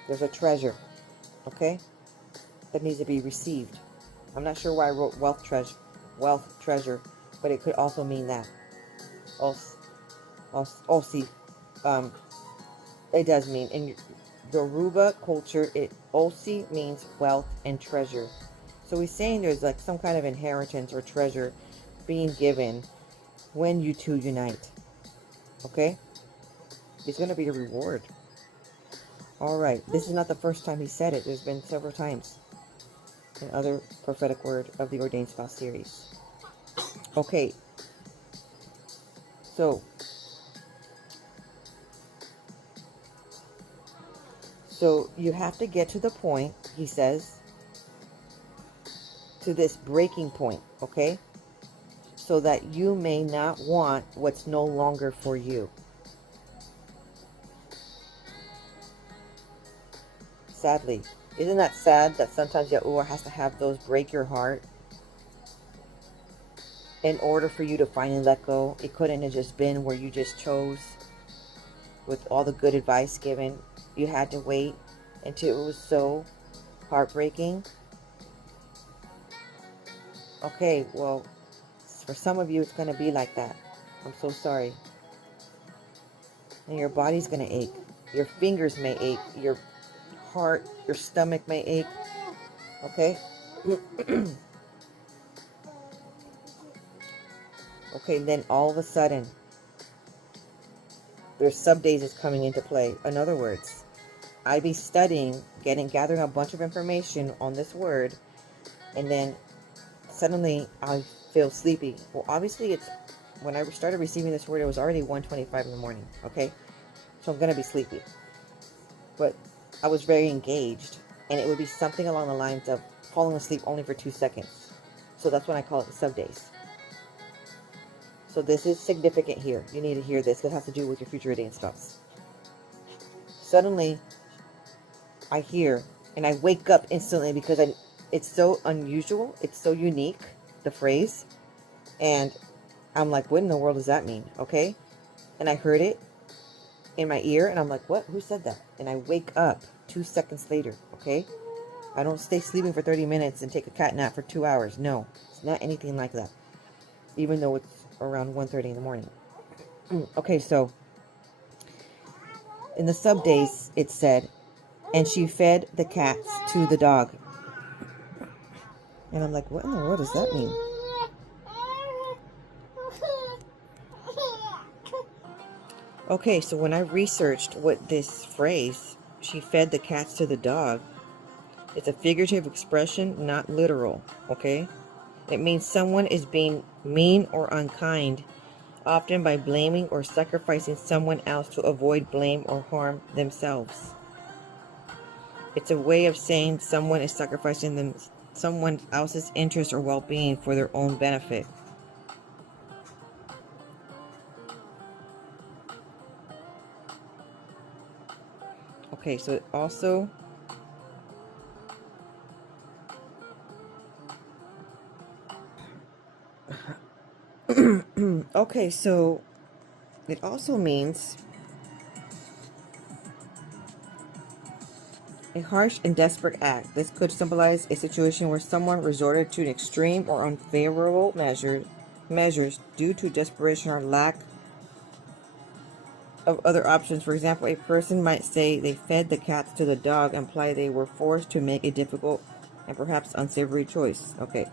There's a treasure. Okay? That needs to be received. I'm not sure why I wrote wealth treasure, but it could also mean that. Also, it does mean, in the Yoruba culture, Osi means wealth and treasure. So he's saying there's like some kind of inheritance or treasure being given when you two unite. Okay? There's going to be a reward. Alright, this is not the first time he said it. There's been several times in other prophetic word of the Ordained Spouse Series. Okay. So, So you have to get to the point, he says, to this breaking point, okay? So that you may not want what's no longer for you. Sadly. Isn't that sad that sometimes Yahuah has to have those break your heart in order for you to finally let go? It couldn't have just been where you just chose with all the good advice given. You had to wait until it was so heartbreaking. Okay, well, for some of you, it's going to be like that. I'm so sorry. And your body's going to ache. Your fingers may ache. Your heart, your stomach may ache. Okay? Okay, then all of a sudden, there's sub-days is coming into play. In other words, I'd be studying, gathering a bunch of information on this word, and then suddenly I feel sleepy. Well, obviously, it's when I started receiving this word, it was already 1:25 in the morning. Okay, so I'm gonna be sleepy, but I was very engaged, and it would be something along the lines of falling asleep only for 2 seconds. So that's when I call it the sub-days. So this is significant here. You need to hear this. It has to do with your future ordained spouse. Suddenly, I hear, and I wake up instantly because it's so unusual. It's so unique, the phrase. And I'm like, what in the world does that mean? Okay? And I heard it in my ear, and I'm like, what? Who said that? And I wake up 2 seconds later, okay? I don't stay sleeping for 30 minutes and take a cat nap for 2 hours. No, it's not anything like that. Even though it's around 1:30 in the morning. Okay, so in the sub-days, it said, and she fed the cats to the dog. And I'm like, what in the world does that mean? Okay, so when I researched what this phrase, she fed the cats to the dog, it's a figurative expression, not literal, okay? It means someone is being mean or unkind, often by blaming or sacrificing someone else to avoid blame or harm themselves. It's a way of saying someone is sacrificing someone else's interest or well-being for their own benefit. Okay, so it also okay, so it also means a harsh and desperate act. This could symbolize a situation where someone resorted to an extreme or unfavorable measures due to desperation or lack of other options. For example, a person might say they fed the cats to the dog, imply they were forced to make a difficult and perhaps unsavory choice. Okay.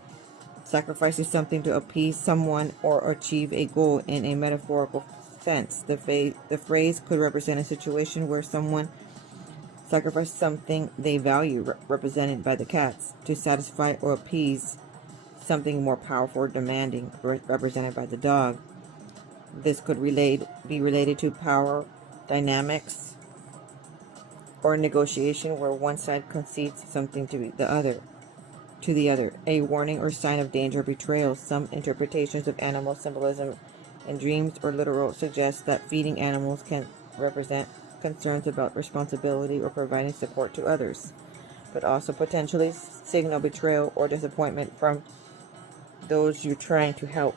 Sacrificing something to appease someone or achieve a goal in a metaphorical sense. The phrase could represent a situation where someone sacrificed something they value, represented by the cats, to satisfy or appease something more powerful or demanding, represented by the dog. This could be related to power dynamics or negotiation where one side concedes something to the other. A warning or sign of danger or betrayal. Some interpretations of animal symbolism in dreams or literal suggest that feeding animals can represent concerns about responsibility or providing support to others, but also potentially signal betrayal or disappointment from those you're trying to help.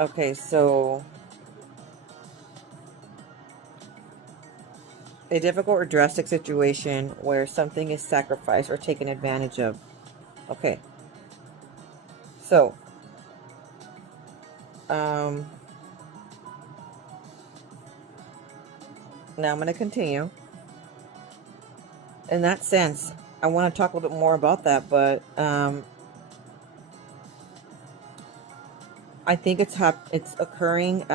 Okay, so a difficult or drastic situation where something is sacrificed or taken advantage of. Okay. So, now I'm going to continue. In that sense, I want to talk a little bit more about that, but I think it's occurring.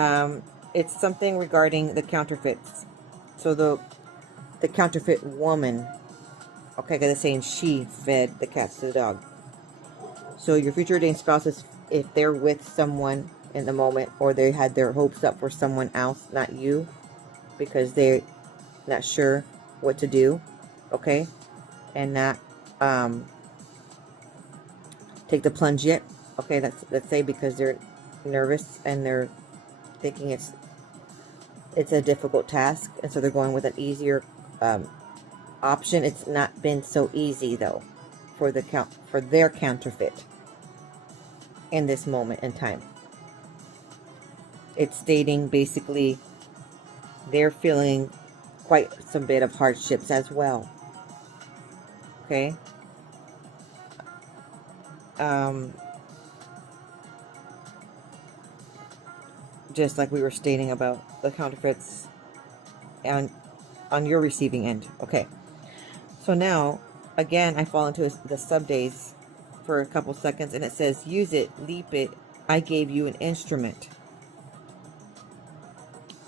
It's something regarding the counterfeits. So the counterfeit woman. Okay, because it's saying she fed the cats to the dog. So your future ordained spouses, if they're with someone in the moment, or they had their hopes up for someone else, not you, because they're not sure what to do, okay, and not take the plunge yet, okay. Let's say because they're nervous and they're thinking it's a difficult task, and so they're going with an easier option. It's not been so easy though for their counterfeit in this moment in time. It's stating basically they're feeling quite some bit of hardships as well. Okay. Just like we were stating about the counterfeits and on your receiving end. Okay. So now, again, I fall into the sub days for a couple seconds, and it says, use it, leap it. I gave you an instrument.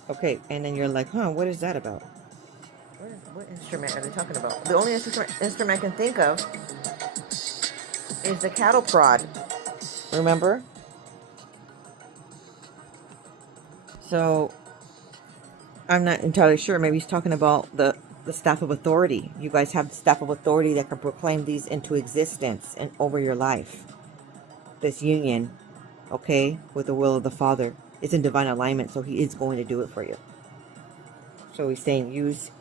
Okay. And then you're like, huh, what is that about? What instrument are they talking about? The only instrument I can think of is the cattle prod. Remember? So I'm not entirely sure. Maybe he's talking about the staff of authority. You guys have the staff of authority that can proclaim these into existence and over your life. This union, okay, with the will of the Father, is in divine alignment, so he is going to do it for you. So he's saying use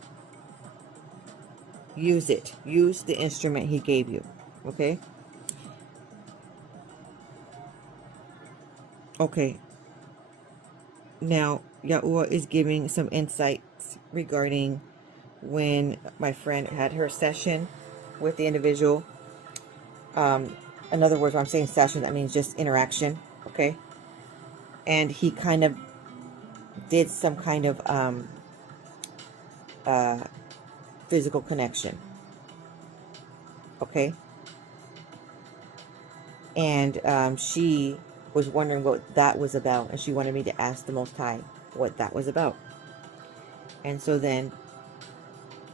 it. Use the instrument he gave you. Okay? Okay. Now, Yahuah is giving some insights regarding when my friend had her session with the individual. In other words, when I'm saying session, that means just interaction, okay? And he kind of did some kind of physical connection, okay? And she was wondering what that was about, and she wanted me to ask the Most High what that was about. And so then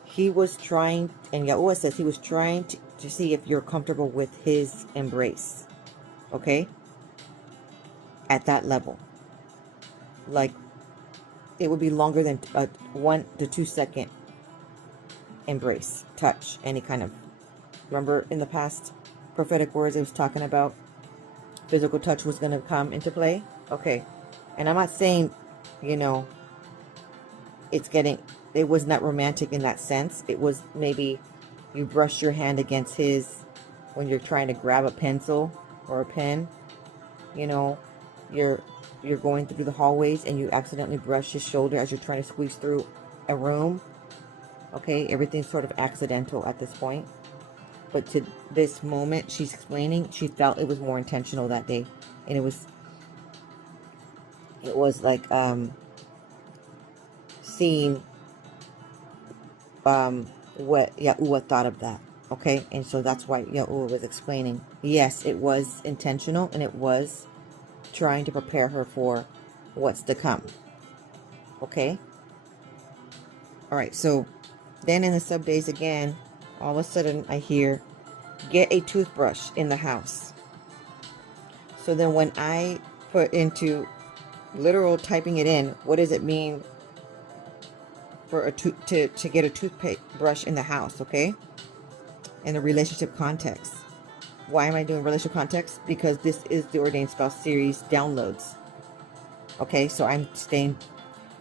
he was trying, and Yahuah says he was trying to see if you're comfortable with his embrace, okay? At that level. Like, it would be longer than a 1 to 2 second embrace, touch, any kind of. Remember in the past prophetic words it was talking about physical touch was going to come into play? Okay. And I'm not saying, you know, it was not romantic in that sense. It was maybe you brush your hand against his when you're trying to grab a pencil or a pen. You know, you're going through the hallways and you accidentally brush his shoulder as you're trying to squeeze through a room. Okay, everything's sort of accidental at this point. But to this moment, she's explaining, she felt it was more intentional that day. And it was like seeing what Yahuah thought of that. Okay, and so that's why Yahuah was explaining. Yes, it was intentional, and it was trying to prepare her for what's to come. Okay. All right. So then in the sub days again, all of a sudden I hear, get a toothbrush in the house. So then when I put into literal typing it in, what does it mean for to get a toothbrush in the house? Okay. In a relationship context. Why am I doing relationship context? Because this is the Ordained Spouse Series downloads. Okay, so I'm staying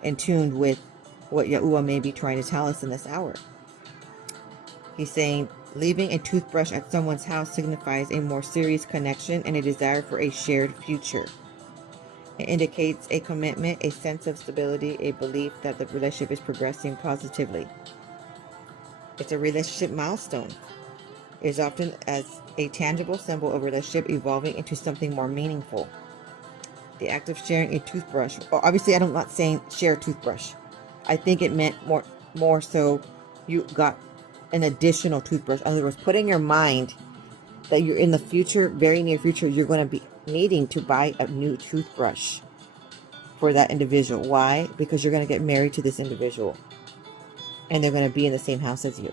in tune with what Yahuah may be trying to tell us in this hour. He's saying, leaving a toothbrush at someone's house signifies a more serious connection and a desire for a shared future. It indicates a commitment, a sense of stability, a belief that the relationship is progressing positively. It's a relationship milestone. It is often as a tangible symbol of relationship evolving into something more meaningful. The act of sharing a toothbrush. Well, obviously, I'm not saying share a toothbrush. I think it meant more so you got an additional toothbrush. In other words, put in your mind that you're in the future, very near future, you're going to be needing to buy a new toothbrush for that individual. Why? Because you're going to get married to this individual. And they're going to be in the same house as you.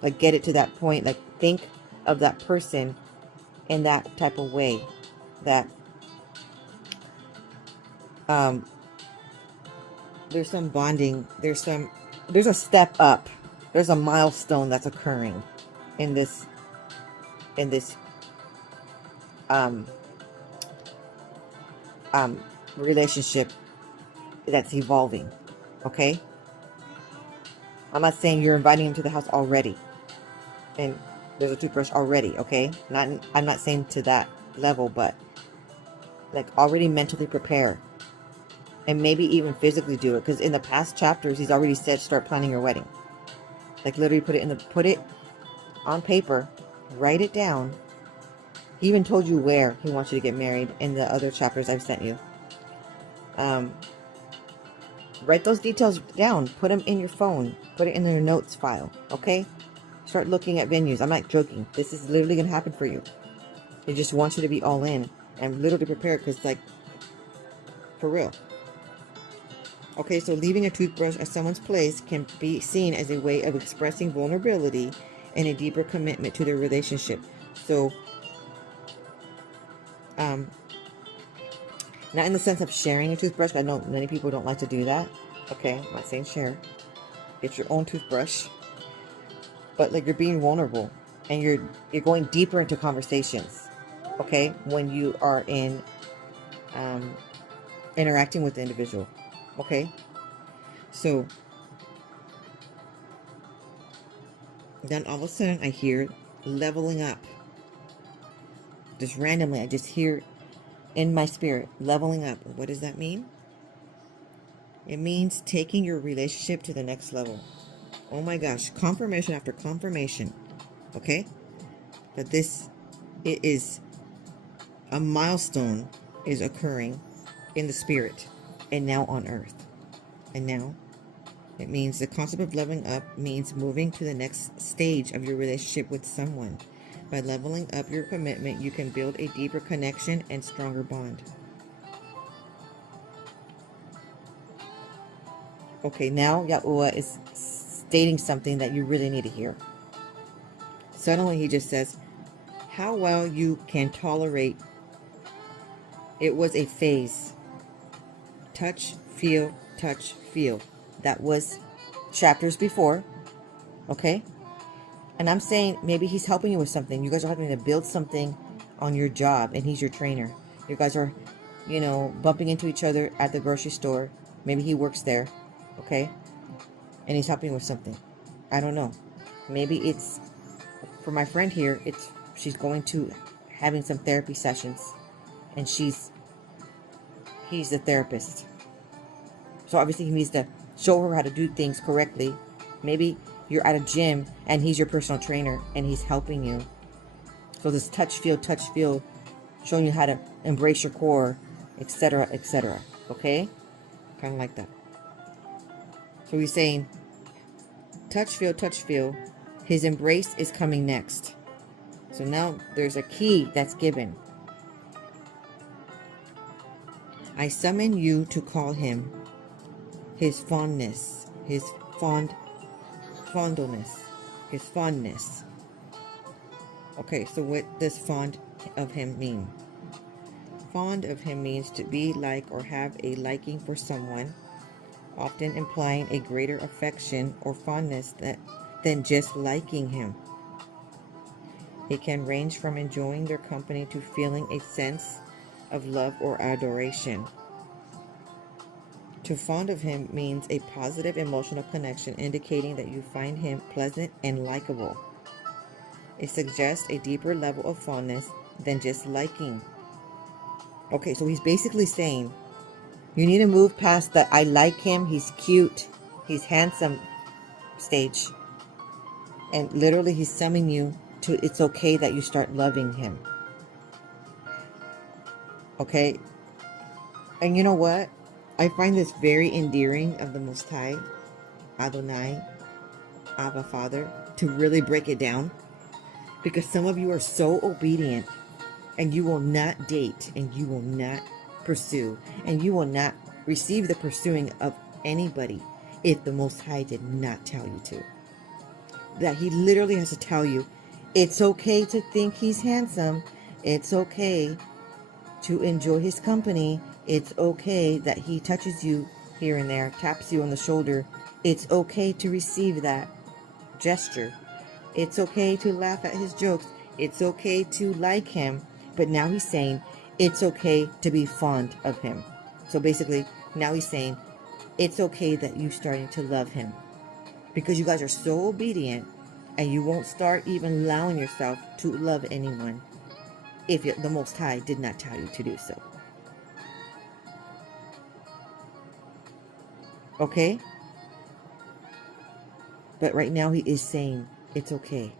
Like, get it to that point. Like, think of that person in that type of way. That um, there's some bonding. There's a step up. There's a milestone that's occurring in this um, relationship that's evolving. Okay, I'm not saying you're inviting him to the house already, and there's a toothbrush already. Okay, I'm not saying to that level, but like already mentally prepare, and maybe even physically do it, because in the past chapters he's already said start planning your wedding. Like literally put it on paper, write it down. He even told you where he wants you to get married in the other chapters I've sent you. Write those details down. Put them in your phone. Put it in your notes file. Okay? Start looking at venues. I'm not joking. This is literally going to happen for you. He just wants you to be all in and literally prepared, because, like, for real. Okay, so leaving a toothbrush at someone's place can be seen as a way of expressing vulnerability and a deeper commitment to their relationship. So, not in the sense of sharing a toothbrush. I know many people don't like to do that. Okay, I'm not saying share. Get your own toothbrush. But like, you're being vulnerable, and you're going deeper into conversations. Okay, when you are in interacting with the individual. Okay, so then all of a sudden I hear leveling up. Just randomly, I just hear in my spirit, leveling up. What does that mean? It means taking your relationship to the next level. Oh my gosh, confirmation after confirmation. Okay, that it is a milestone is occurring in the spirit and now on earth. And now it means the concept of leveling up means moving to the next stage of your relationship with someone. By leveling up your commitment, you can build a deeper connection and stronger bond. Okay, now Yahuah is stating something that you really need to hear. Suddenly he just says, how well you can tolerate. It was a phase. Touch, feel, touch, feel. That was chapters before. Okay? And I'm saying maybe he's helping you with something. You guys are having to build something on your job, and he's your trainer. You guys are, bumping into each other at the grocery store. Maybe he works there. Okay? And he's helping you with something. I don't know. Maybe it's, for my friend here, she's going to having some therapy sessions, and he's the therapist. So obviously he needs to show her how to do things correctly. Maybe you're at a gym and he's your personal trainer and he's helping you. So this touch, feel, showing you how to embrace your core, etc., etc. Okay? Kind of like that. So he's saying, touch, feel. His embrace is coming next. So now there's a key that's given. I summon you to call him his fondness, his fondness. Okay, so what does fond of him mean? Fond of him means to be like or have a liking for someone, often implying a greater affection or fondness than just liking him. It can range from enjoying their company to feeling a sense of love or adoration. To fond of him means a positive emotional connection, indicating that you find him pleasant and likable. It suggests a deeper level of fondness than just liking. Okay, so he's basically saying you need to move past the I like him, he's cute, he's handsome stage. And literally he's summoning you to it's okay that you start loving him. Okay? And you know what? I find this very endearing of the Most High, Adonai, Abba Father, to really break it down. Because some of you are so obedient and you will not date and you will not pursue and you will not receive the pursuing of anybody if the Most High did not tell you to. That he literally has to tell you, it's okay to think he's handsome. It's okay. to enjoy his company. It's okay that he touches you here and there, taps you on the shoulder. It's okay to receive that gesture. It's okay to laugh at his jokes. It's okay to like him. But now he's saying it's okay to be fond of him. So basically, now he's saying it's okay that you're starting to love him. Because you guys are so obedient, and you won't start even allowing yourself to love anyone if the Most High did not tell you to do so. Okay? But right now he is saying, it's okay.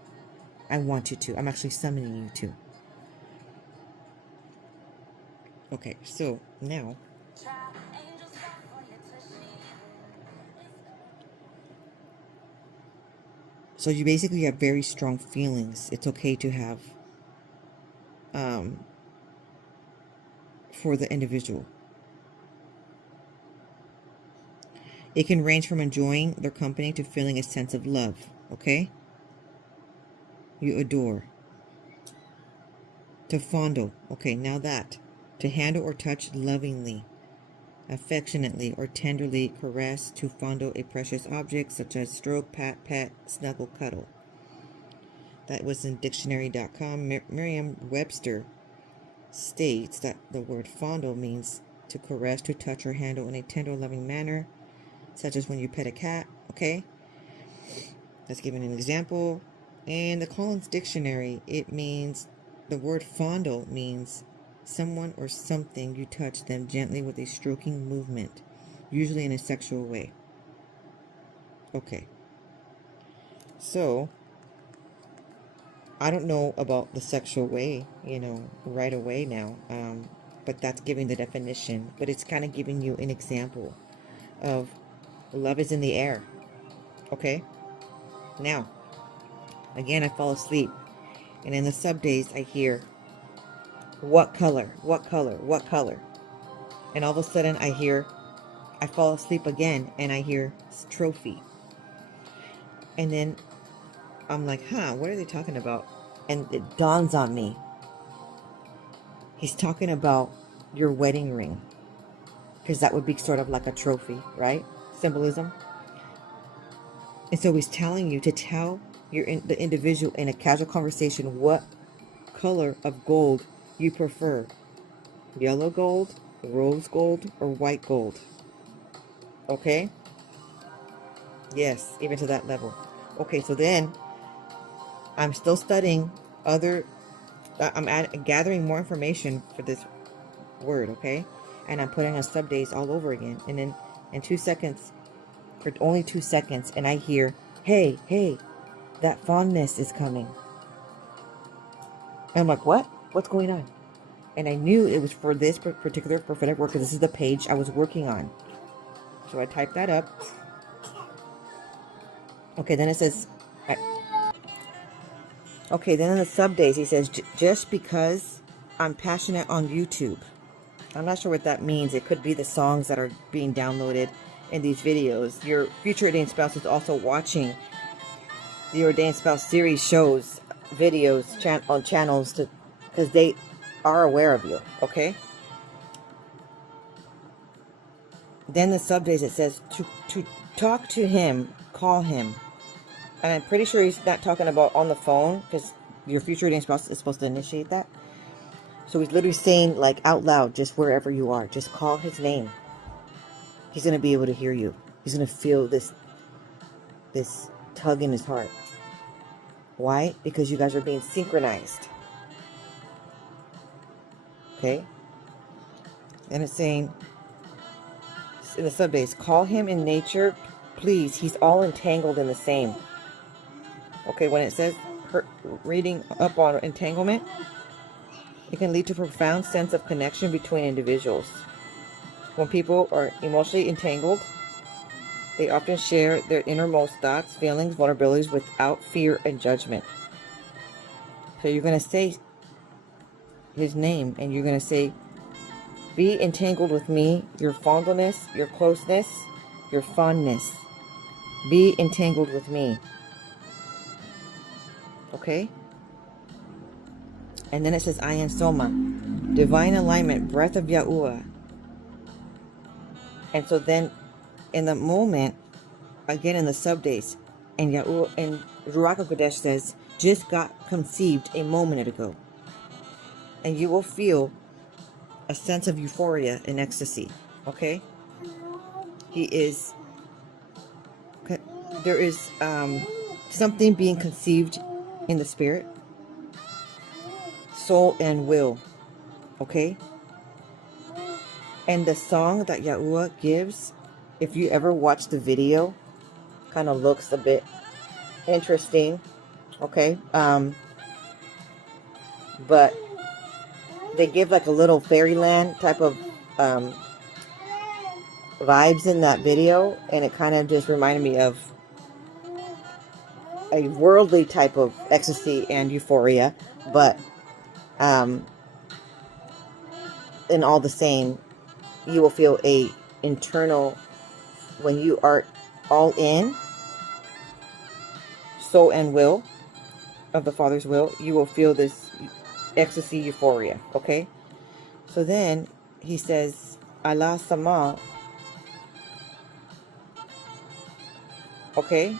I want you to. I'm actually summoning you to. Okay, so now. So you basically have very strong feelings. It's okay to have for the individual. It can range from enjoying their company to feeling a sense of love, okay? You adore. To fondle, okay, now that. To handle or touch lovingly, affectionately, or tenderly caress, to fondle a precious object such as stroke, pat, pet, snuggle, cuddle. That was in dictionary.com. Merriam-Webster states that the word fondle means to caress, to touch, or handle in a tender, loving manner, such as when you pet a cat, okay? Let's give an example. In the Collins Dictionary, it means, the word fondle means someone or something you touch them gently with a stroking movement, usually in a sexual way. Okay. So, I don't know about the sexual way, right away now, but that's giving the definition. But it's kind of giving you an example of love is in the air. Okay? Now, again, I fall asleep. And in the sub days, I hear, what color? What color? What color? And all of a sudden, I fall asleep again, and I hear trophy. And then I'm like, what are they talking about? And it dawns on me. He's talking about your wedding ring. Because that would be sort of like a trophy, right? Symbolism. And so he's telling you to tell the individual in a casual conversation what color of gold you prefer. Yellow gold, rose gold, or white gold. Okay? Yes, even to that level. Okay, so then I'm still studying I'm gathering more information for this word, okay? And I'm putting on sub days all over again. And then in 2 seconds, for only 2 seconds, and I hear, hey, that fondness is coming. And I'm like, what? What's going on? And I knew it was for this particular prophetic word because this is the page I was working on. So I typed that up. Okay, then it says, okay, then in the sub days, he says, just because I'm passionate on YouTube. I'm not sure what that means. It could be the songs that are being downloaded in these videos. Your future ordained spouse is also watching the Ordained Spouse Series shows, videos on channels because they are aware of you, okay? Then the sub days, it says to talk to him, call him. And I'm pretty sure he's not talking about on the phone because your future ordained spouse is supposed to initiate that. So he's literally saying, like, out loud, just wherever you are, just call his name. He's going to be able to hear you. He's going to feel this tug in his heart. Why? Because you guys are being synchronized. Okay? And it's saying, in the sub days, call him in nature, please. He's all entangled in the same. Okay, when it says, reading up on entanglement, it can lead to a profound sense of connection between individuals. When people are emotionally entangled, they often share their innermost thoughts, feelings, vulnerabilities without fear and judgment. So you're going to say his name, and you're going to say, be entangled with me, your fondleness, your closeness, your fondness. Be entangled with me. Okay? And then it says, I am Soma. divine alignment, breath of Yahuah. And so then in the moment, again in the sub days, and Yahuah and Ruach HaKodesh says, just got conceived a moment ago. And you will feel a sense of euphoria and ecstasy. Okay? There is something being conceived in the spirit, soul, and will. Okay? And the song that Yahuah gives, if you ever watch the video, kind of looks a bit interesting. Okay? But they give like a little fairyland type of vibes in that video, and it kind of just reminded me of a worldly type of ecstasy and euphoria, but in all the same, you will feel a internal, when you are all in soul and will of the Father's will, you will feel this ecstasy, euphoria. Okay? So then he says, Allah Sama. Okay?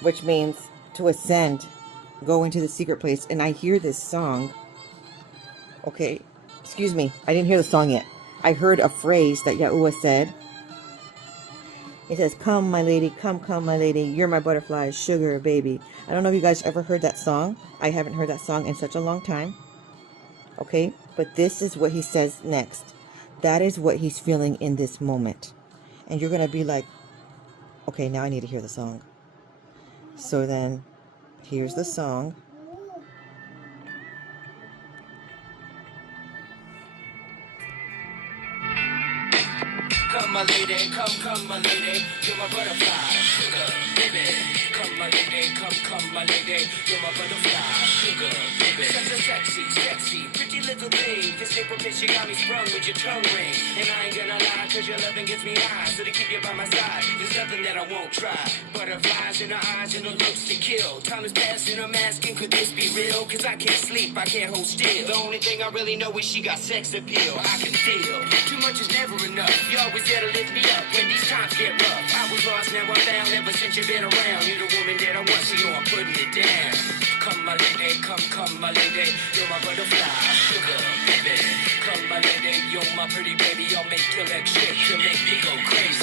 Which means to ascend, go into the secret place. And I hear this song. Okay? Excuse me. I didn't hear the song yet. I heard a phrase that Yahuah said. He says, come, my lady, come, my lady. You're my butterfly, sugar, baby. I don't know if you guys ever heard that song. I haven't heard that song in such a long time. Okay? But this is what he says next. That is what he's feeling in this moment. And you're going to be like, okay, now I need to hear the song. So then, here's the song. Come my lady, come my lady, you're my butterfly, sugar, baby. Come my lady, come my lady, you're my butterfly, sugar, baby. Such a sexy, pretty little thing. This April bitch, you got me sprung with your tongue ring. And I ain't gonna lie, cause your loving gets me high. So to keep you by my side, there's nothing that I won't try. Butterflies in her eyes and her looks to kill. Time is passing, I'm asking, could this be real? Cause I can't sleep, I can't hold still. The only thing I really know is she got sex appeal. I can feel, too much is never enough. You always there to lift me up when these times get rough. I was lost, now I'm found. Ever since you've been around, you're the woman that I want, so you know I'm putting it down. Come my lady, come my lady, you're my butterfly, sugar, baby. Come my lady, you're my pretty baby, I'll make your legs shake, you'll make me go crazy.